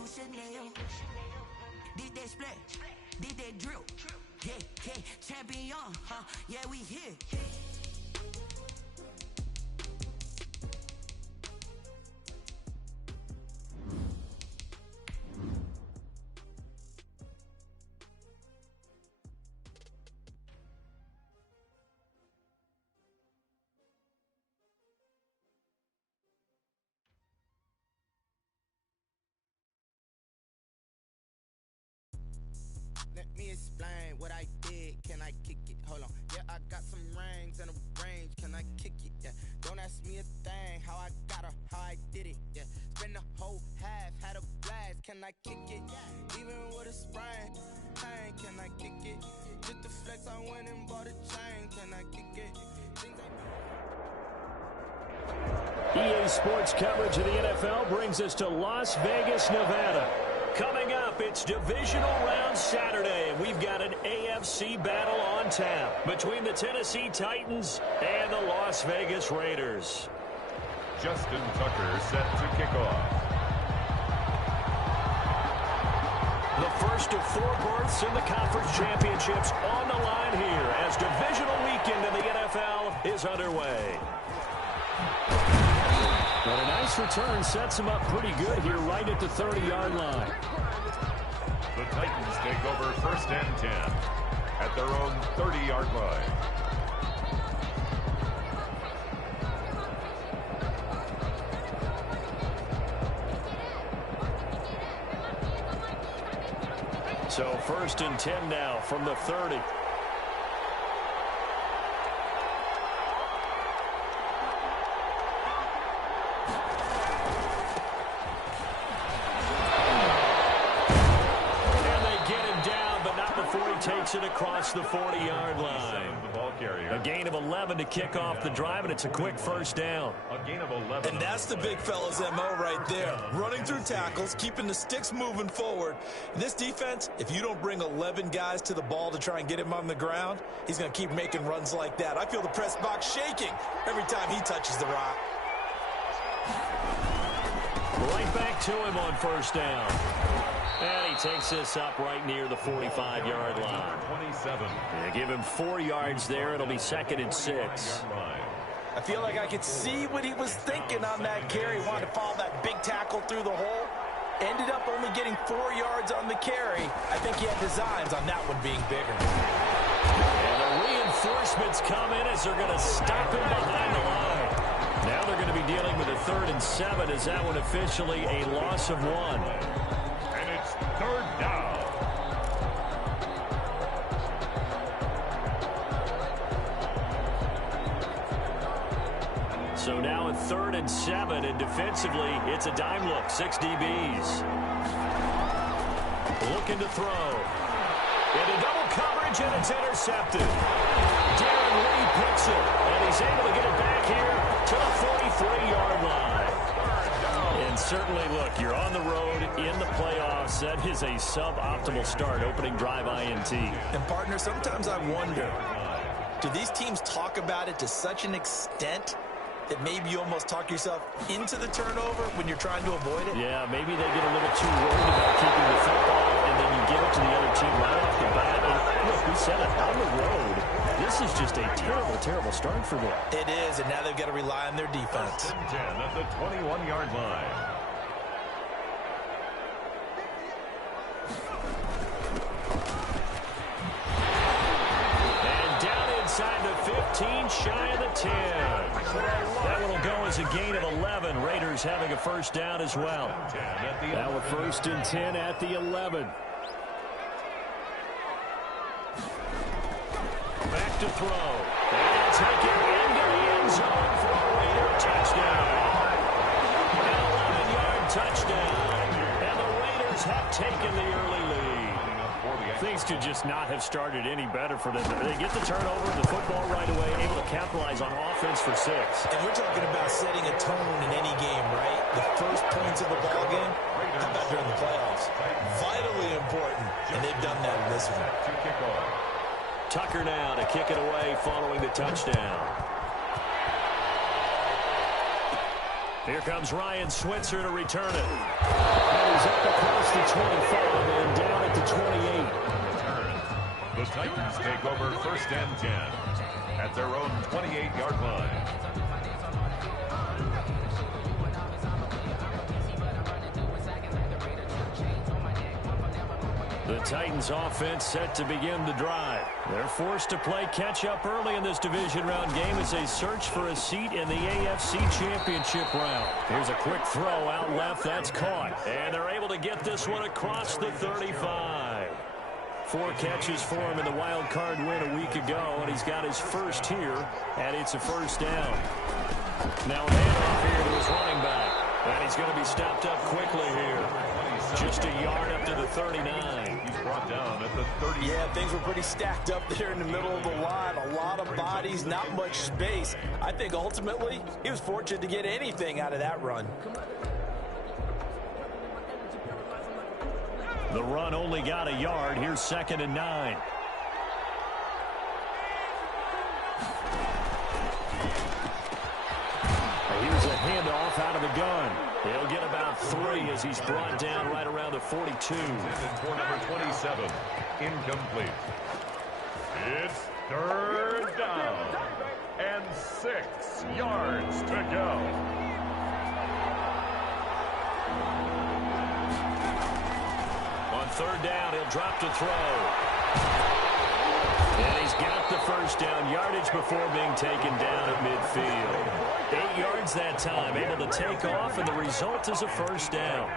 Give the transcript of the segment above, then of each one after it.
new Chanel. Did that split, did that drill. Yeah, yeah, champion, huh? Yeah, we here. Let me explain what I did. Can I kick it? Hold on. Yeah, I got some rings and a range. Can I kick it? Yeah. Don't ask me a thing. How I got her, how I did it. Yeah. Spend the whole half, had a blast. Can I kick it? Even with a sprain. Pain, can I kick it? Just the flex, I went and bought a chain. Can I kick it? EA Sports coverage of the NFL brings us to Las Vegas, Nevada. Coming up, it's Divisional Round Saturday, and we've got an AFC battle on tap between the Tennessee Titans and the Las Vegas Raiders. Justin Tucker set to kick off. The first of 4 berths in the conference championships on the line here as divisional weekend in the NFL is underway. But a nice return sets him up pretty good here right at the 30-yard line. The Titans take over 1st and 10 at their own 30-yard line. So 1st and 10 now from the 30. Takes it across the 40-yard line. A gain of 11 to kick off the drive, and it's a quick first down. A gain of 11. And that's the big fella's MO right there. Running through tackles, keeping the sticks moving forward. In this defense, if you don't bring 11 guys to the ball to try and get him on the ground, he's going to keep making runs like that. I feel the press box shaking every time he touches the rock. Right back to him on first down. And he takes this up right near the 45-yard line. 27. They give him 4 yards there. It'll be 2nd and 6. I feel like I could see what he was thinking on that carry. Wanted to follow that big tackle through the hole. Ended up only getting 4 yards on the carry. I think he had designs on that one being bigger. And the reinforcements come in as they're going to stop him behind the line. Now they're going to be dealing with a 3rd and 7 as that one officially a loss of 1. 3rd down. So now a 3rd and 7, and defensively, it's a dime look. 6 DBs. Looking to throw. Into double coverage, and it's intercepted. Darren Lee picks it, and he's able to get it back here to the 43-yard line. And certainly, look, you're on the road in the playoffs. That is a suboptimal start, opening drive INT. And, partner, sometimes I wonder, do these teams talk about it to such an extent that maybe you almost talk yourself into the turnover when you're trying to avoid it? Yeah, maybe they get a little too worried about keeping the football, and then you give it to the other team right off the bat. And look, we said it, on the road, this is just a terrible, terrible start for them. It is, and now they've got to rely on their defense. 10 at the 21-yard line. And down inside the 15, shy of the 10. That one will go as a gain of 11. Raiders having a first down as well. Now a 1st and 10 at the 11. Back to throw. And take it into the end zone for a Raider touchdown. An 11-yard touchdown. And the Raiders have taken the early lead. Things could just not have started any better for them. They get the turnover, the football right away, able to capitalize on offense for 6. And we're talking about setting a tone in any game, right? The first points of the ball game, how about during the playoffs? Vitally important, and they've done that in this one. Tucker now to kick it away following the touchdown. Here comes Ryan Switzer to return it. And he's up across over first and 10 at their own 28-yard line. The Titans offense set to begin the drive. They're forced to play catch-up early in this division round game as they search for a seat in the AFC Championship round. Here's a quick throw out left. That's caught. And they're able to get this one across the 35. 4 catches for him in the wild card win a week ago, and he's got his first here, and it's a first down. Now a handoff here to his running back, and he's going to be stopped up quickly here. Just a yard up to the 39. He's brought down at the 30. Yeah, things were pretty stacked up there in the middle of the line. A lot of bodies, not much space. I think ultimately he was fortunate to get anything out of that run. The run only got a yard. Here's 2nd and 9. Here's a handoff out of the gun. He'll get about 3 as he's brought down right around the 42. For number 27, incomplete. It's 3rd down and 6 yards to go. On 3rd down, he'll drop to throw. And he's got the first down yardage before being taken down at midfield. 8 yards that time, able to take off, and the result is a first down.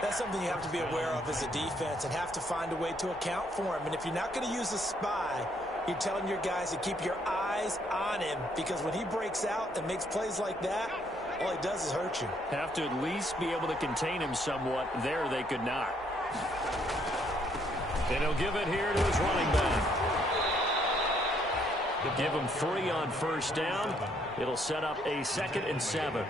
That's something you have to be aware of as a defense and have to find a way to account for him. And if you're not going to use a spy, you're telling your guys to keep your eyes on him, because when he breaks out and makes plays like that, all he does is hurt you. Have to at least be able to contain him somewhat. There they could not. And he'll give it here to his running back. Give him 3 on first down. It'll set up a 2nd and 7.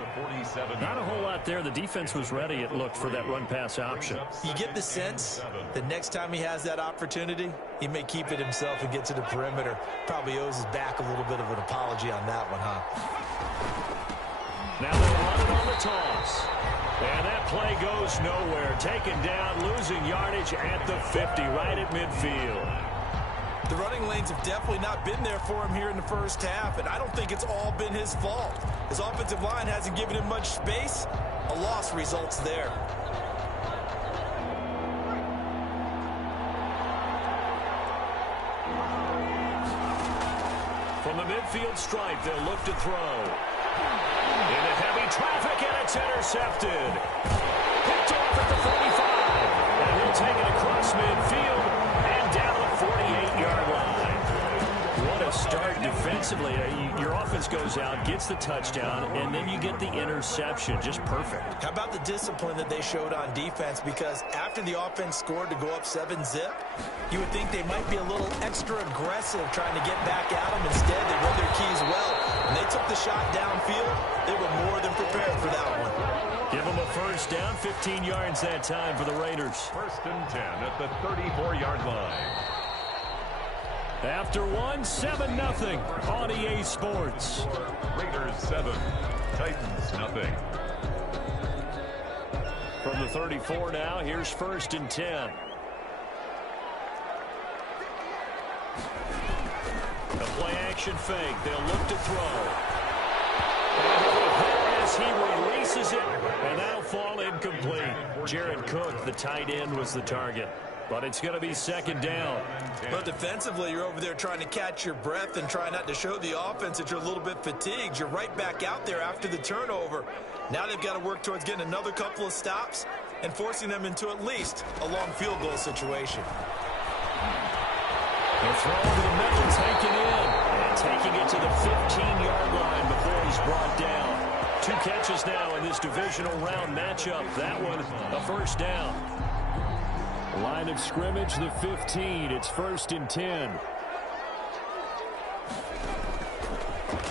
Not a whole lot there. The defense was ready, it looked, for that run-pass option. You get the sense that next time he has that opportunity, he may keep it himself and get to the perimeter. Probably owes his back a little bit of an apology on that one, huh? Now they'll run it on the toss. And that play goes nowhere. Taken down, losing yardage at the 50, right at midfield. The running lanes have definitely not been there for him here in the first half, and I don't think it's all been his fault. His offensive line hasn't given him much space. A loss results there. From the midfield stripe, they'll look to throw. Into heavy traffic, and it's intercepted. Picked off at the 45. And he'll take it across midfield and down the 48-yard line. What a start defensively. Your offense goes out, gets the touchdown, and then you get the interception. Just perfect. How about the discipline that they showed on defense? Because after the offense scored to go up 7-zip, you would think they might be a little extra aggressive trying to get back at them. Instead, they read their keys well. When they took the shot downfield, they were more than prepared for that one. Give them a first down, 15 yards that time for the Raiders. 1st and 10 at the 34-yard line. After 7-0 on EA Sports. Raiders 7, Titans nothing. From the 34 now, here's 1st and 10. A play-action fake. They'll look to throw. As he releases it, and that'll fall incomplete. Jared Cook, the tight end, was the target. But it's going to be 2nd down. But defensively, you're over there trying to catch your breath and try not to show the offense that you're a little bit fatigued. You're right back out there after the turnover. Now they've got to work towards getting another couple of stops and forcing them into at least a long field goal situation. They'll throw over the middle, taken in, and taking it to the 15-yard line before he's brought down. 2 catches now in this divisional round matchup. That one, a first down. Line of scrimmage, the 15. It's 1st and 10.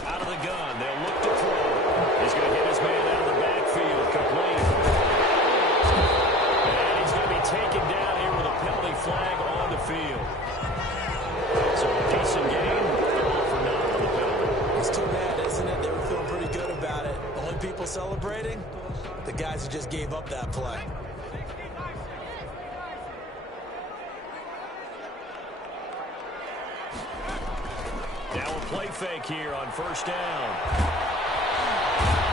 Out of the gun, they'll look to throw. He's going to hit his man out of the backfield, complete. And he's going to be taken down here with a penalty flag on the field. So a decent game, they're all for naught on the penalty. It's too bad, isn't it? They were feeling pretty good about it. Only people celebrating, the guys who just gave up that play. Now a play fake here on first down.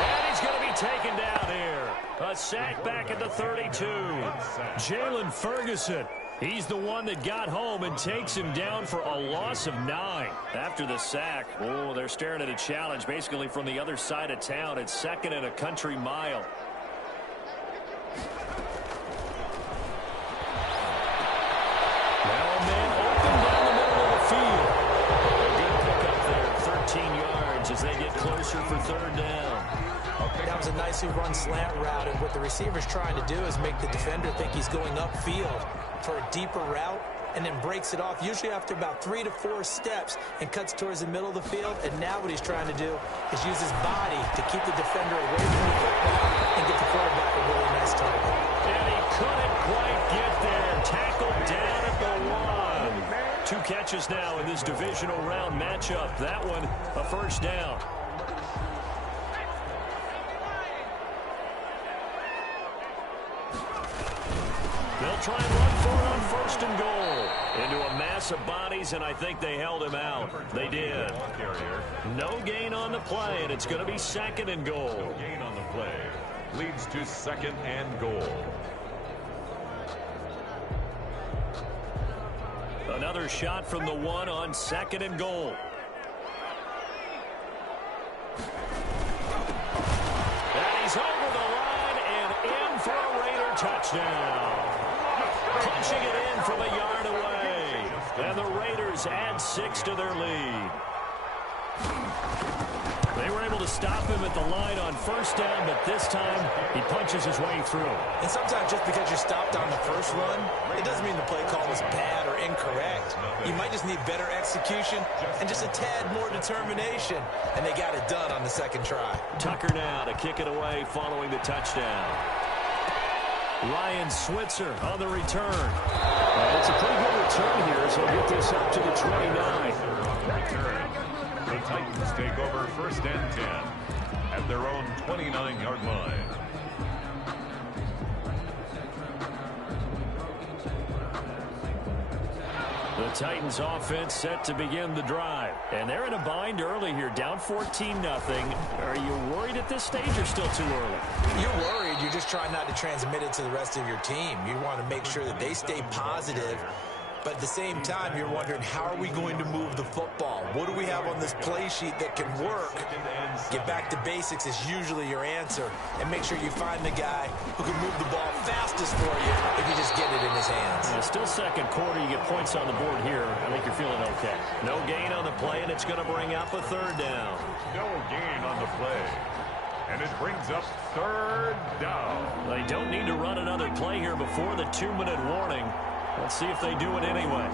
And he's going to be taken down here. A sack back at the 32. Jalen Ferguson. He's the one that got home and takes him down for a loss of 9. After the sack, oh, they're staring at a challenge basically from the other side of town. It's second and a country mile. Now a man open down the middle of the field. A good pickup there, 13 yards as they get closer for third down. That was a nicely run slant route, and what the receiver's trying to do is make the defender think he's going upfield for a deeper route, and then breaks it off, usually after about 3 to 4 steps, and cuts towards the middle of the field. And now what he's trying to do is use his body to keep the defender away from the football and get the quarterback a really nice target. And he couldn't quite get there. Tackled down at the 1. 2 catches now in this divisional round matchup. That one, a first down. They'll try and run for it on first and goal. Into a mass of bodies, and I think they held him out. They did. No gain on the play, and it's going to be second and goal. No gain on the play. Leads to second and goal. Another shot from the 1 on second and goal. And he's over the line and in for a Raider touchdown. Punching it in from a yard away. And the Raiders add 6 to their lead. They were able to stop him at the line on first down, but this time he punches his way through. And sometimes just because you're stopped on the first run, it doesn't mean the play call was bad or incorrect. You might just need better execution and just a tad more determination. And they got it done on the second try. Tucker now to kick it away following the touchdown. Ryan Switzer on the return. It's a pretty good return here, so he'll get this up to the 29. Return. The Titans take over first and 10 at their own 29-yard line. The Titans offense set to begin the drive. And they're in a bind early here, down 14-0. Are you worried at this stage or still too early? You're worried. You're just trying not to transmit it to the rest of your team. You want to make sure that they stay positive. But at the same time, you're wondering, how are we going to move the football? What do we have on this play sheet that can work? Get back to basics is usually your answer. And make sure you find the guy who can move the ball fastest for you if you just get it in his hands. It's still second quarter. You get points on the board here. I think you're feeling okay. No gain on the play, and it's going to bring up a third down. No gain on the play. And it brings up third down. They don't need to run another play here before the 2-minute warning. Let's see if they do it anyway.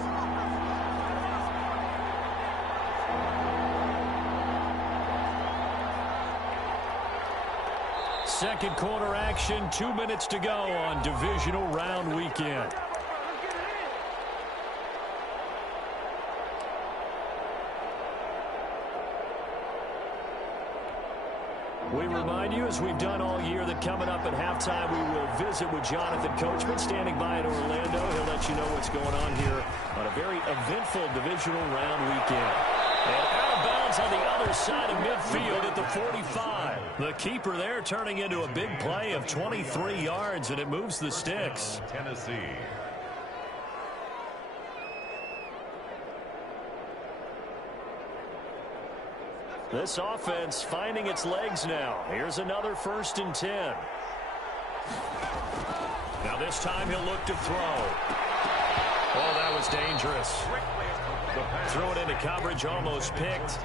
Second quarter action, 2 minutes to go on divisional round weekend. We remind you, as we've done all year, that coming up at halftime, we will visit with Jonathan Coachman standing by in Orlando. He'll let you know what's going on here on a very eventful divisional round weekend. And out of bounds on the other side of midfield at the 45. The keeper there turning into a big play of 23 yards, and it moves the sticks. Tennessee. This offense finding its legs now. Here's another first and 10. Now this time he'll look to throw. Oh, that was dangerous. Throw it into coverage, almost picked.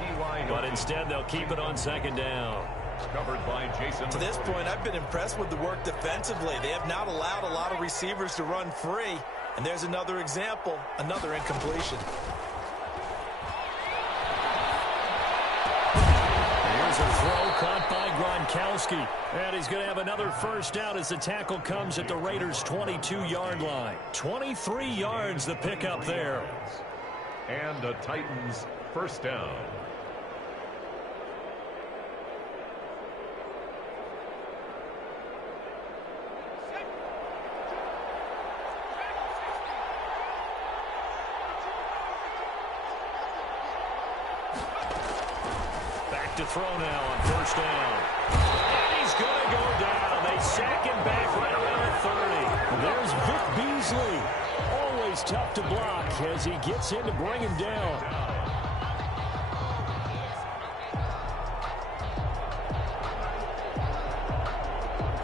But instead they'll keep it on second down. Covered by Jason. To this point, I've been impressed with the work defensively. They have not allowed a lot of receivers to run free. And there's another example, another incompletion. Here's a throw caught by Gronkowski. And he's going to have another first down as the tackle comes at the Raiders' 22-yard line. 23 yards the pickup there. And the Titans first down. to throw now on first down. And he's going to go down. They sack him back right around the 30. There's Vic Beasley. Always tough to block as he gets in to bring him down.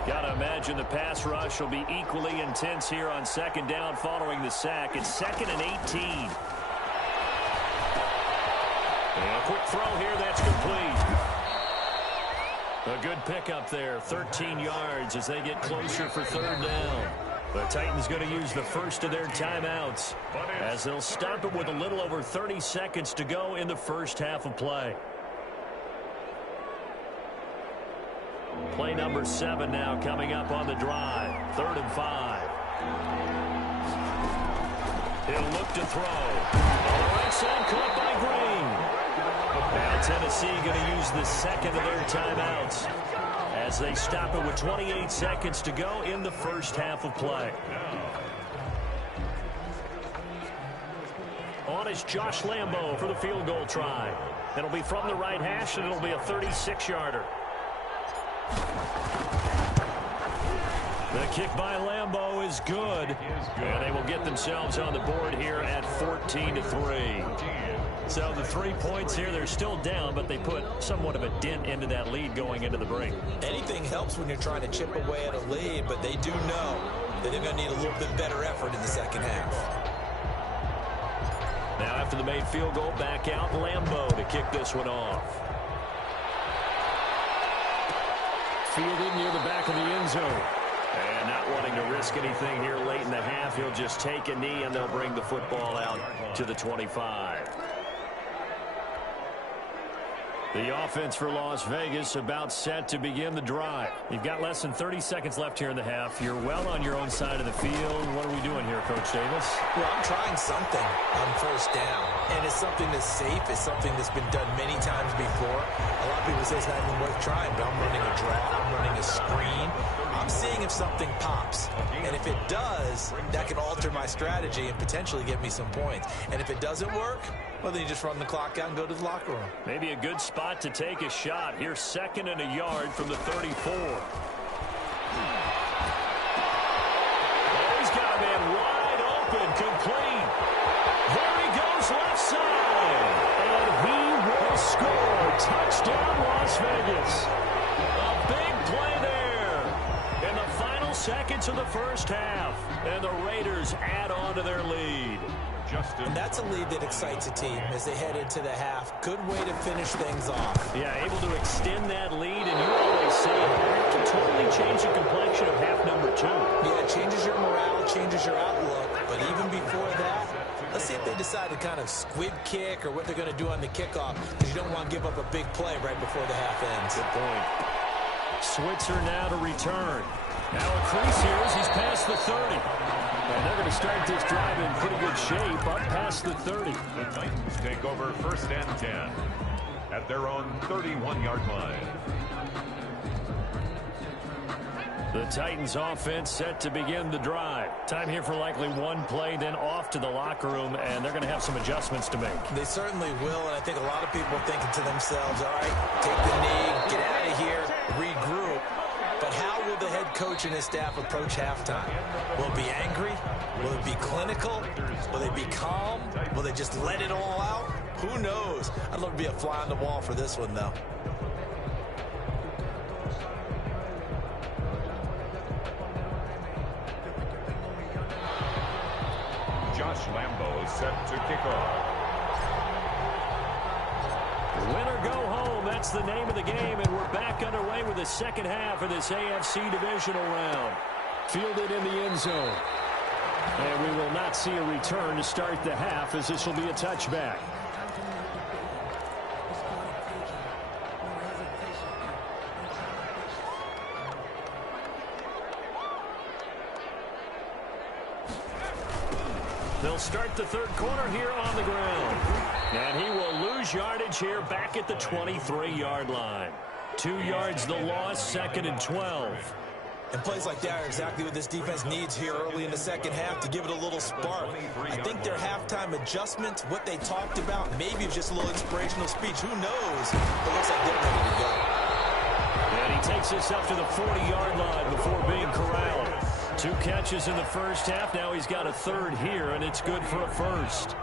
Got to imagine the pass rush will be equally intense here on second down following the sack. It's 2nd and 18. And a quick throw here, that's complete. A good pickup there, 13 yards as they get closer for third down. The Titans going to use the first of their timeouts as they'll stop it with a little over 30 seconds to go in the first half of play. Play number 7 now coming up on the drive. 3rd and 5. He'll look to throw. On the right side, caught by Green. Now Tennessee going to use the second of their timeouts as they stop it with 28 seconds to go in the first half of play. On is Josh Lambo for the field goal try. It'll be from the right hash, and it'll be a 36-yarder. The kick by Lambo is good. And they will get themselves on the board here at 14-3. So the 3 points here, they're still down, but they put somewhat of a dent into that lead going into the break. Anything helps when you're trying to chip away at a lead, but they do know that they're going to need a little bit better effort in the second half. Now after the made field goal, back out Lambo to kick this one off. Fielded near the back of the end zone. And not wanting to risk anything here late in the half, he'll just take a knee and they'll bring the football out to the 25. The offense for Las Vegas about set to begin the drive. You've got less than 30 seconds left here in the half. You're well on your own side of the field. What are we doing here, Coach Davis? Well, I'm trying something on first down. And it's something that's safe. It's something that's been done many times before. A lot of people say it's not even worth trying, but I'm running a draft. I'm running a screen. I'm seeing if something pops. And if it does, that can alter my strategy and potentially get me some points. And if it doesn't work, well, then you just run the clock out and go to the locker room. Maybe a good spot to take a shot. Here's 2nd and a yard from the 34. Oh, he's got a man wide open, complete. There he goes, left side. And he will score. Touchdown, Las Vegas. A big play there in the final seconds of the first half. And the Raiders add on to their lead. And that's a lead that excites a team as they head into the half. Good way to finish things off. Yeah, able to extend that lead, and you always say it can totally change the complexion of half number 2. Yeah, it changes your morale, changes your outlook. But even before that, let's see if they decide to kind of squib kick or what they're going to do on the kickoff, because you don't want to give up a big play right before the half ends. Good point. Switzer now to return. Now a crease here as he's past the 30. And they're going to start this drive in pretty good shape up past the 30. The Titans take over 1st and 10 at their own 31-yard line. The Titans offense set to begin the drive. Time here for likely one play, then off to the locker room, and they're going to have some adjustments to make. They certainly will, and I think a lot of people are thinking to themselves, all right, take the knee, get out of here, regroup. But how will the head coach and his staff approach halftime? Will it be angry? Will it be clinical? Will they be calm? Will they just let it all out? Who knows? I'd love to be a fly on the wall for this one, though. Josh Lambo is set to kick off. Win or go home, that's the name of the game, and we're back underway with the second half of this AFC divisional round. Fielded in the end zone. And we will not see a return to start the half, as this will be a touchback. They'll start the third quarter here on the ground. And he will lose yardage here back at the 23-yard line. 2 yards the loss, 2nd and 12. And plays like that are exactly what this defense needs here early in the second half to give it a little spark. I think their halftime adjustments, what they talked about, maybe it's just a little inspirational speech. Who knows? It looks like they're ready to go. And he takes this up to the 40-yard line before being corralled. 2 catches in the first half. Now he's got a third here, and it's good for a first.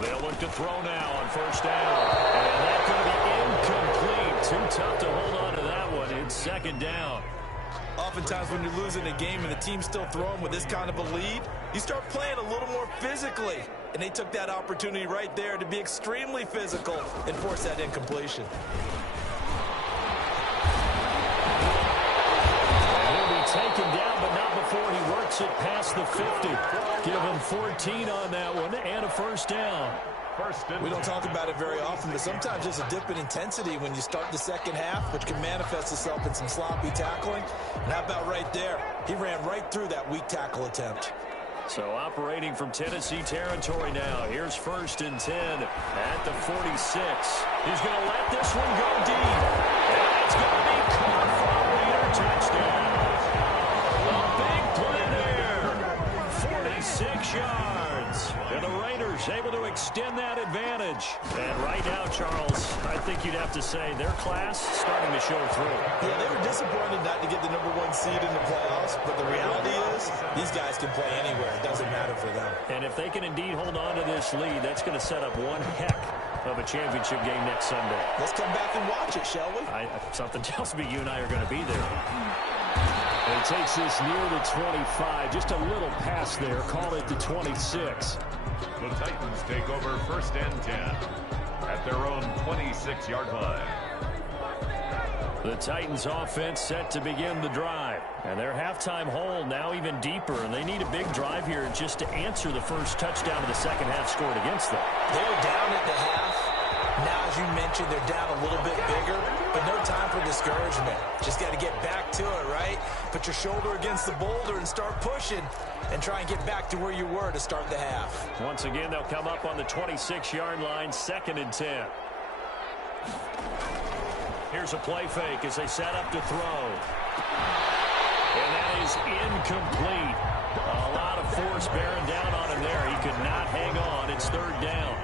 They'll look to throw now on first down. And that's going to be incomplete. Too tough to hold on to that one. It's second down. Oftentimes when you're losing a game and the team's still throwing with this kind of a lead, you start playing a little more physically. And they took that opportunity right there to be extremely physical and force that incompletion. And he'll be taken down, but not before he works it past the 50. Give him 14 on that one and a first down. We don't talk about it very often, but sometimes there's a dip in intensity when you start the second half, which can manifest itself in some sloppy tackling. And how about right there? He ran right through that weak tackle attempt. So operating from Tennessee territory now. Here's 1st and 10 at the 46. He's going to let this one go deep. And it's going to be caught for a Raider touchdown. A big play there. 46 yards. And the Raiders able to extend that advantage. And right now, Charles, I think you'd have to say their class starting to show through. Yeah, they were disappointed not to get the #1 seed in the playoffs, but the reality is these guys can play anywhere. It doesn't matter for them. And if they can indeed hold on to this lead, that's going to set up one heck of a championship game next Sunday. Let's come back and watch it, shall we? Something tells me you and I are going to be there. And he takes this near the 25. Just a little pass there. Call it the 26. The Titans take over 1st and 10 at their own 26-yard line. The Titans offense set to begin the drive. And their halftime hole now even deeper. And they need a big drive here just to answer the first touchdown of the second half scored against them. They were down at the half. Now, as you mentioned, they're down a little bit bigger, but no time for discouragement. Just got to get back to it, right? Put your shoulder against the boulder and start pushing and try and get back to where you were to start the half. Once again, they'll come up on the 26-yard line, 2nd and 10. Here's a play fake as they set up to throw. And that is incomplete. A lot of force bearing down on him there. He could not hang on. It's 3rd down.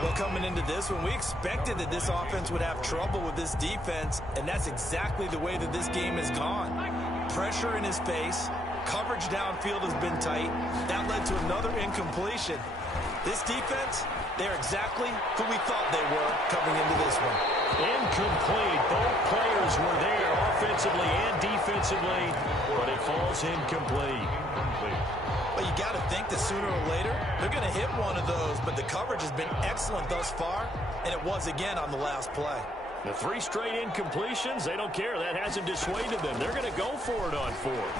Well, coming into this one, we expected that this offense would have trouble with this defense, and that's exactly the way that this game has gone. Pressure in his face. Coverage downfield has been tight. That led to another incompletion. This defense, they're exactly who we thought they were coming into this one. Incomplete. Both players were there offensively and defensively, but it falls incomplete. Well, you got to think that sooner or later, they're going to hit one of those, but the coverage has been excellent thus far, and it was again on the last play. The 3 straight incompletions, they don't care. That hasn't dissuaded them. They're going to go for it on 4th.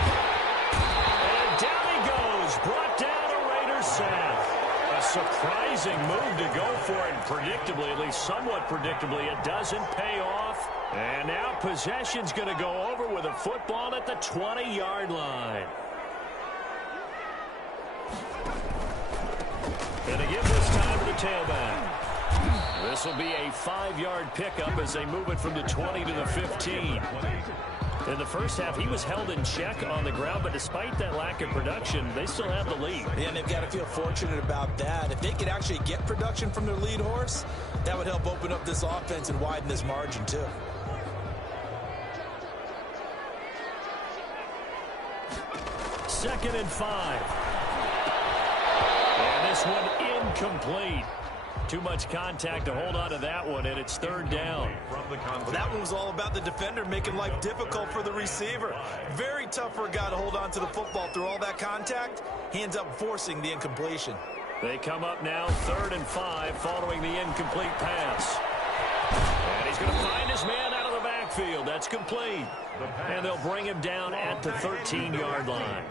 And down he goes. Brought down a Raiders sack. A surprising move to go for it. Predictably, at least somewhat predictably, it doesn't pay off. And now possession's going to go over with a football at the 20-yard line. And they give this time to the tailback. This will be a 5-yard pickup as they move it from the 20 to the 15. In the first half, he was held in check on the ground, but despite that lack of production, they still have the lead. Yeah, and they've got to feel fortunate about that. If they could actually get production from their lead horse, that would help open up this offense and widen this margin, too. Second and 5. And this one incomplete. Too much contact to hold on to that one, and it's 3rd down. Well, that one was all about the defender making life difficult for the receiver. Very tough for a guy to hold on to the football through all that contact. He ends up forcing the incompletion. They come up now 3rd and 5 following the incomplete pass. And he's going to find his man out of the backfield. That's complete. And they'll bring him down at the 13-yard line.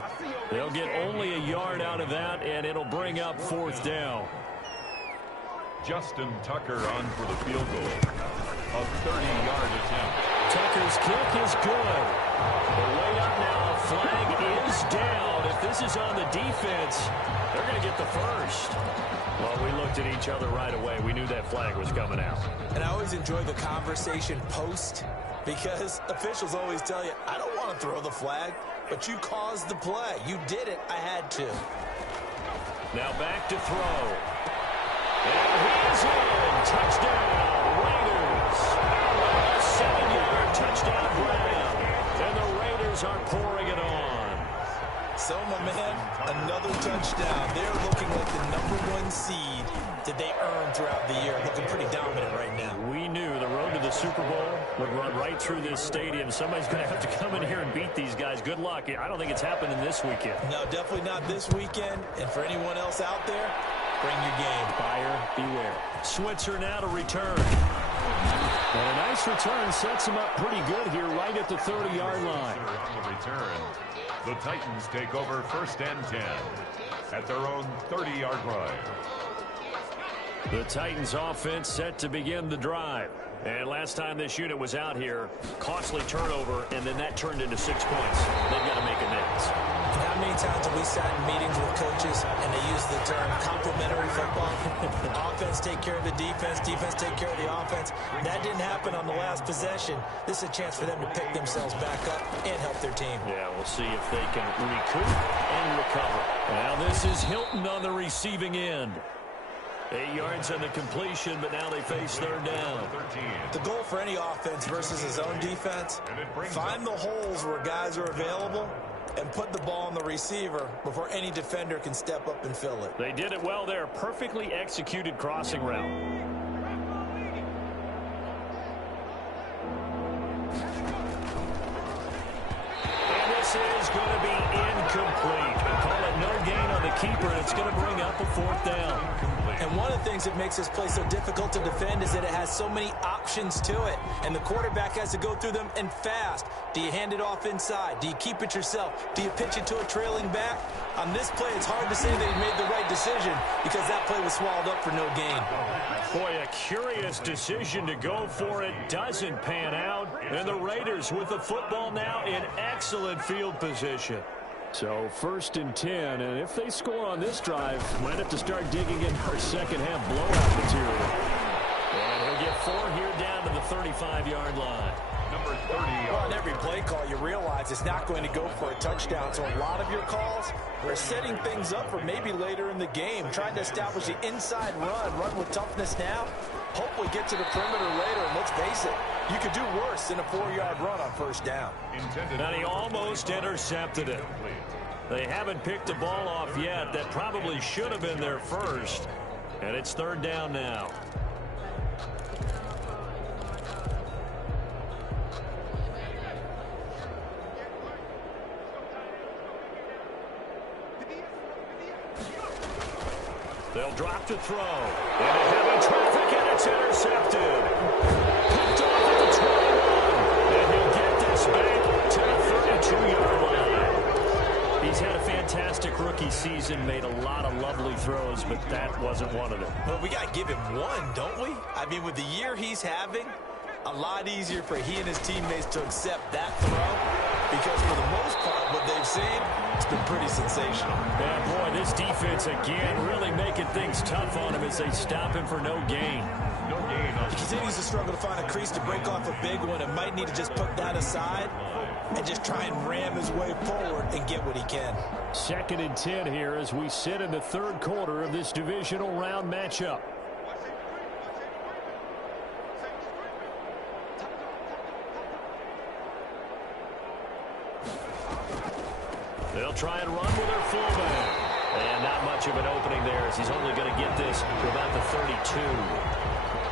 They'll get only a yard out of that, and it'll bring up 4th down. Justin Tucker on for the field goal. A 30-yard attempt. Tucker's kick is good. They're laid up now. Flag is down. If this is on the defense, they're going to get the first. Well, we looked at each other right away. We knew that flag was coming out. And I always enjoy the conversation post because officials always tell you, I don't want to throw the flag, but you caused the play. You did it. I had to. Now back to throw. And he's in. Touchdown, Raiders. A 7-yard touchdown grab. And the Raiders are pouring it on. So, my man, another touchdown. They're looking like the #1 seed that they earned throughout the year. Looking pretty dominant right now. We knew the road to the Super Bowl would run right through this stadium. Somebody's going to have to come in here and beat these guys. Good luck. I don't think it's happening this weekend. No, definitely not this weekend. And for anyone else out there, bring your game. Buyer beware. Switzer now to return. And a nice return sets him up pretty good here right at the 30-yard line. On the return, the Titans take over 1st and 10 at their own 30-yard line. The Titans offense set to begin the drive. And last time this unit was out here, costly turnover, and then that turned into 6 points. They've got to make amends. And how many times have we sat in meetings with coaches and they use the term complementary football? Offense take care of the defense, defense take care of the offense. That didn't happen on the last possession. This is a chance for them to pick themselves back up and help their team. Yeah, we'll see if they can recoup and recover. Now this is Hilton on the receiving end. 8 yards on the completion, but now they face 3rd down. The goal for any offense versus his own defense, find the holes where guys are available and put the ball on the receiver before any defender can step up and fill it. They did it well there. Perfectly executed crossing route. And this is going to be incomplete. Call it no gain on the keeper, and it's going to bring up a 4th down. And one of the things that makes this play so difficult to defend is that it has so many options to it. And the quarterback has to go through them and fast. Do you hand it off inside? Do you keep it yourself? Do you pitch it to a trailing back? On this play, it's hard to say that he made the right decision because that play was swallowed up for no gain. Boy, a curious decision to go for it. Doesn't pan out. And the Raiders with the football now in excellent field position. So 1st and 10, and if they score on this drive, might have to start digging in our second-half blowout material. And he'll get 4 here down to the 35-yard line. Number 30. Well, on every play call, you realize it's not going to go for a touchdown. So a lot of your calls are setting things up for maybe later in the game, trying to establish the inside run with toughness now, hopefully get to the perimeter later. And let's face it, you could do worse than a 4-yard run on 1st down. And he almost intercepted it. They haven't picked the ball off yet. That probably should have been their first. And it's 3rd down now. They'll drop to throw. Into heavy traffic, and it's intercepted. Picked off at the 21. And he'll get this back to the 32-yard line. He's had a fantastic rookie season, made a lot of lovely throws, but that wasn't one of them. Well, we got to give him one, don't we? I mean, with the year he's having, a lot easier for he and his teammates to accept that throw because for the most part, what they've seen, it's been pretty sensational. Yeah, boy, this defense again really making things tough on him as they stop him for no gain. No gain. He continues to struggle to find a crease to break off a big one and might need to just put that aside and just try and ram his way forward and get what he can. 2nd and 10 here as we sit in the 3rd quarter of this divisional round matchup. They'll try and run with their fullback. And not much of an opening there as he's only going to get this to about the 32.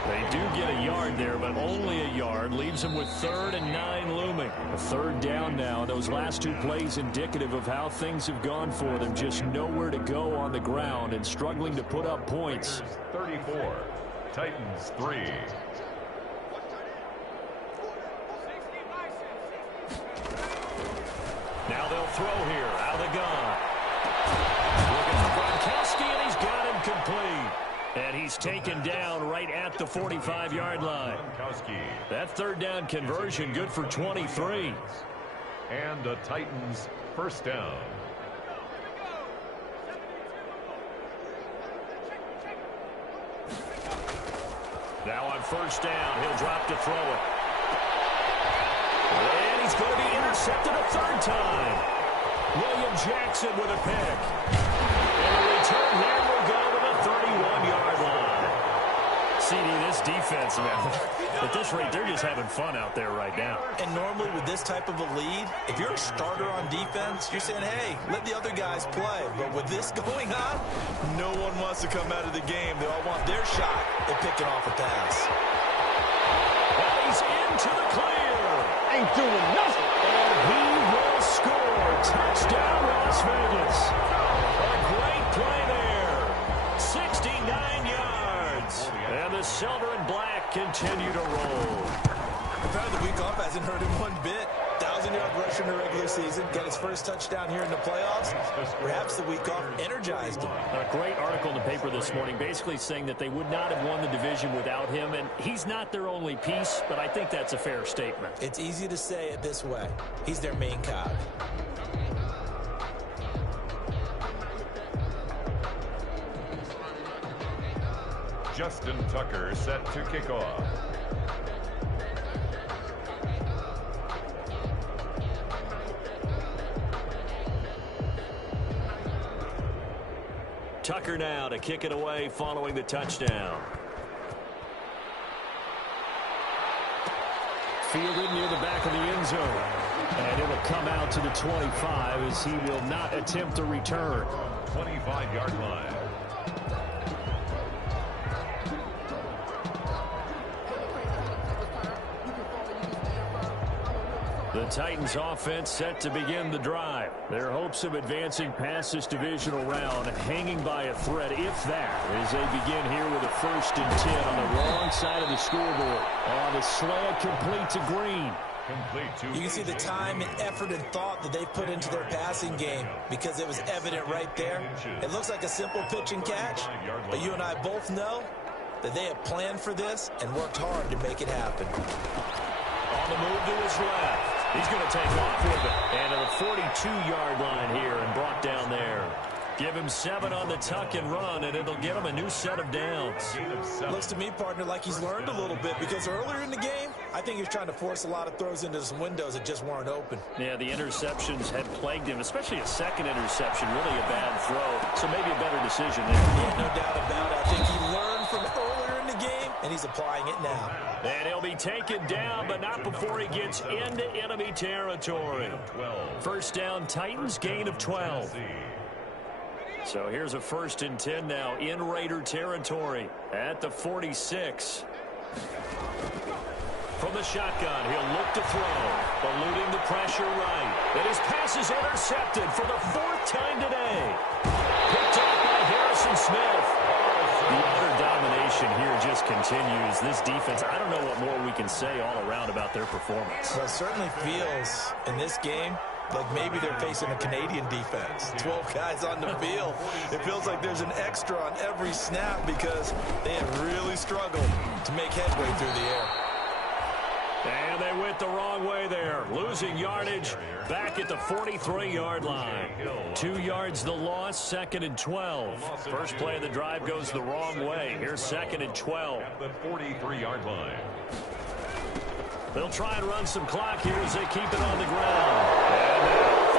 They do get a yard there, but only a yard. Leaves them with 3rd and 9 looming. A 3rd down now. Those last 2 plays indicative of how things have gone for them. Just nowhere to go on the ground and struggling to put up points. 34. Titans 3. Now they'll throw here out of the gun. Looking for Gronkowski, and he's got him complete. And he's taken down right at the 45-yard line. That 3rd down conversion good for 23. And a Titans first down. Now on first down, he'll drop to throw it. And he's going to be intercepted a third time. William Jackson with a pick. And the return here will go to the 31-yard line. CD, this defense, man, at this rate, they're just having fun out there right now. And normally with this type of a lead, if you're a starter on defense, you're saying, hey, let the other guys play. But with this going on, no one wants to come out of the game. They all want their shot at picking off a pass. And he's into the clear. Ain't doing nothing. And he will score. Touchdown, Las Vegas. A great play there. 69 yards. And the silver and black continue to roll. Apparently the week off hasn't hurt him one bit. 1,000-yard rush in the regular season. Got his first touchdown here in the playoffs. Perhaps the week off energized him. A great article in the paper this morning basically saying that they would not have won the division without him. And he's not their only piece, but I think that's a fair statement. It's easy to say it this way. He's their main cog. Justin Tucker set to kick off. Tucker now to kick it away following the touchdown. Fielded near the back of the end zone. And it will come out to the 25 as he will not attempt a return. 25-yard line. The Titans offense set to begin the drive. Their hopes of advancing past this divisional round hanging by a thread, if that, as they begin here with a 1st and 10 on the wrong side of the scoreboard. The slant complete to Green. You can see the time and effort and thought that they put into their passing game because it was evident right there. It looks like a simple pitch and catch, but you and I both know that they have planned for this and worked hard to make it happen. On the move to his left. He's going to take off with it. And to the 42-yard line here and brought down there. Give him 7 on the tuck and run, and it'll get him a new set of downs. Looks to me, partner, like he's learned a little bit because earlier in the game, I think he was trying to force a lot of throws into some windows that just weren't open. Yeah, the interceptions had plagued him, especially a second interception, really a bad throw. So maybe a better decision there. Yeah, no doubt about it. I think he learned from earlier in the game, and he's applying it now. And he'll be taken down, but not before he gets into enemy territory. First down, Titans, gain of 12. So here's a 1st and 10 now in Raider territory at the 46. From the shotgun, he'll look to throw, eluding the pressure right. And his pass is intercepted for the 4th time today. Picked up by Harrison Smith. The utter domination here just continues. This defense, I don't know what more we can say all around about their performance. Well, it certainly feels in this game like maybe they're facing a Canadian defense. 12 guys on the field. It feels like there's an extra on every snap because they have really struggled to make headway through the air. And they went the wrong way there. Losing yardage back at the 43-yard line. 2 yards the loss, 2nd and 12. First play of the drive goes the wrong way. Here's 2nd and 12. At the 43-yard line. They'll try and run some clock here as they keep it on the ground. And now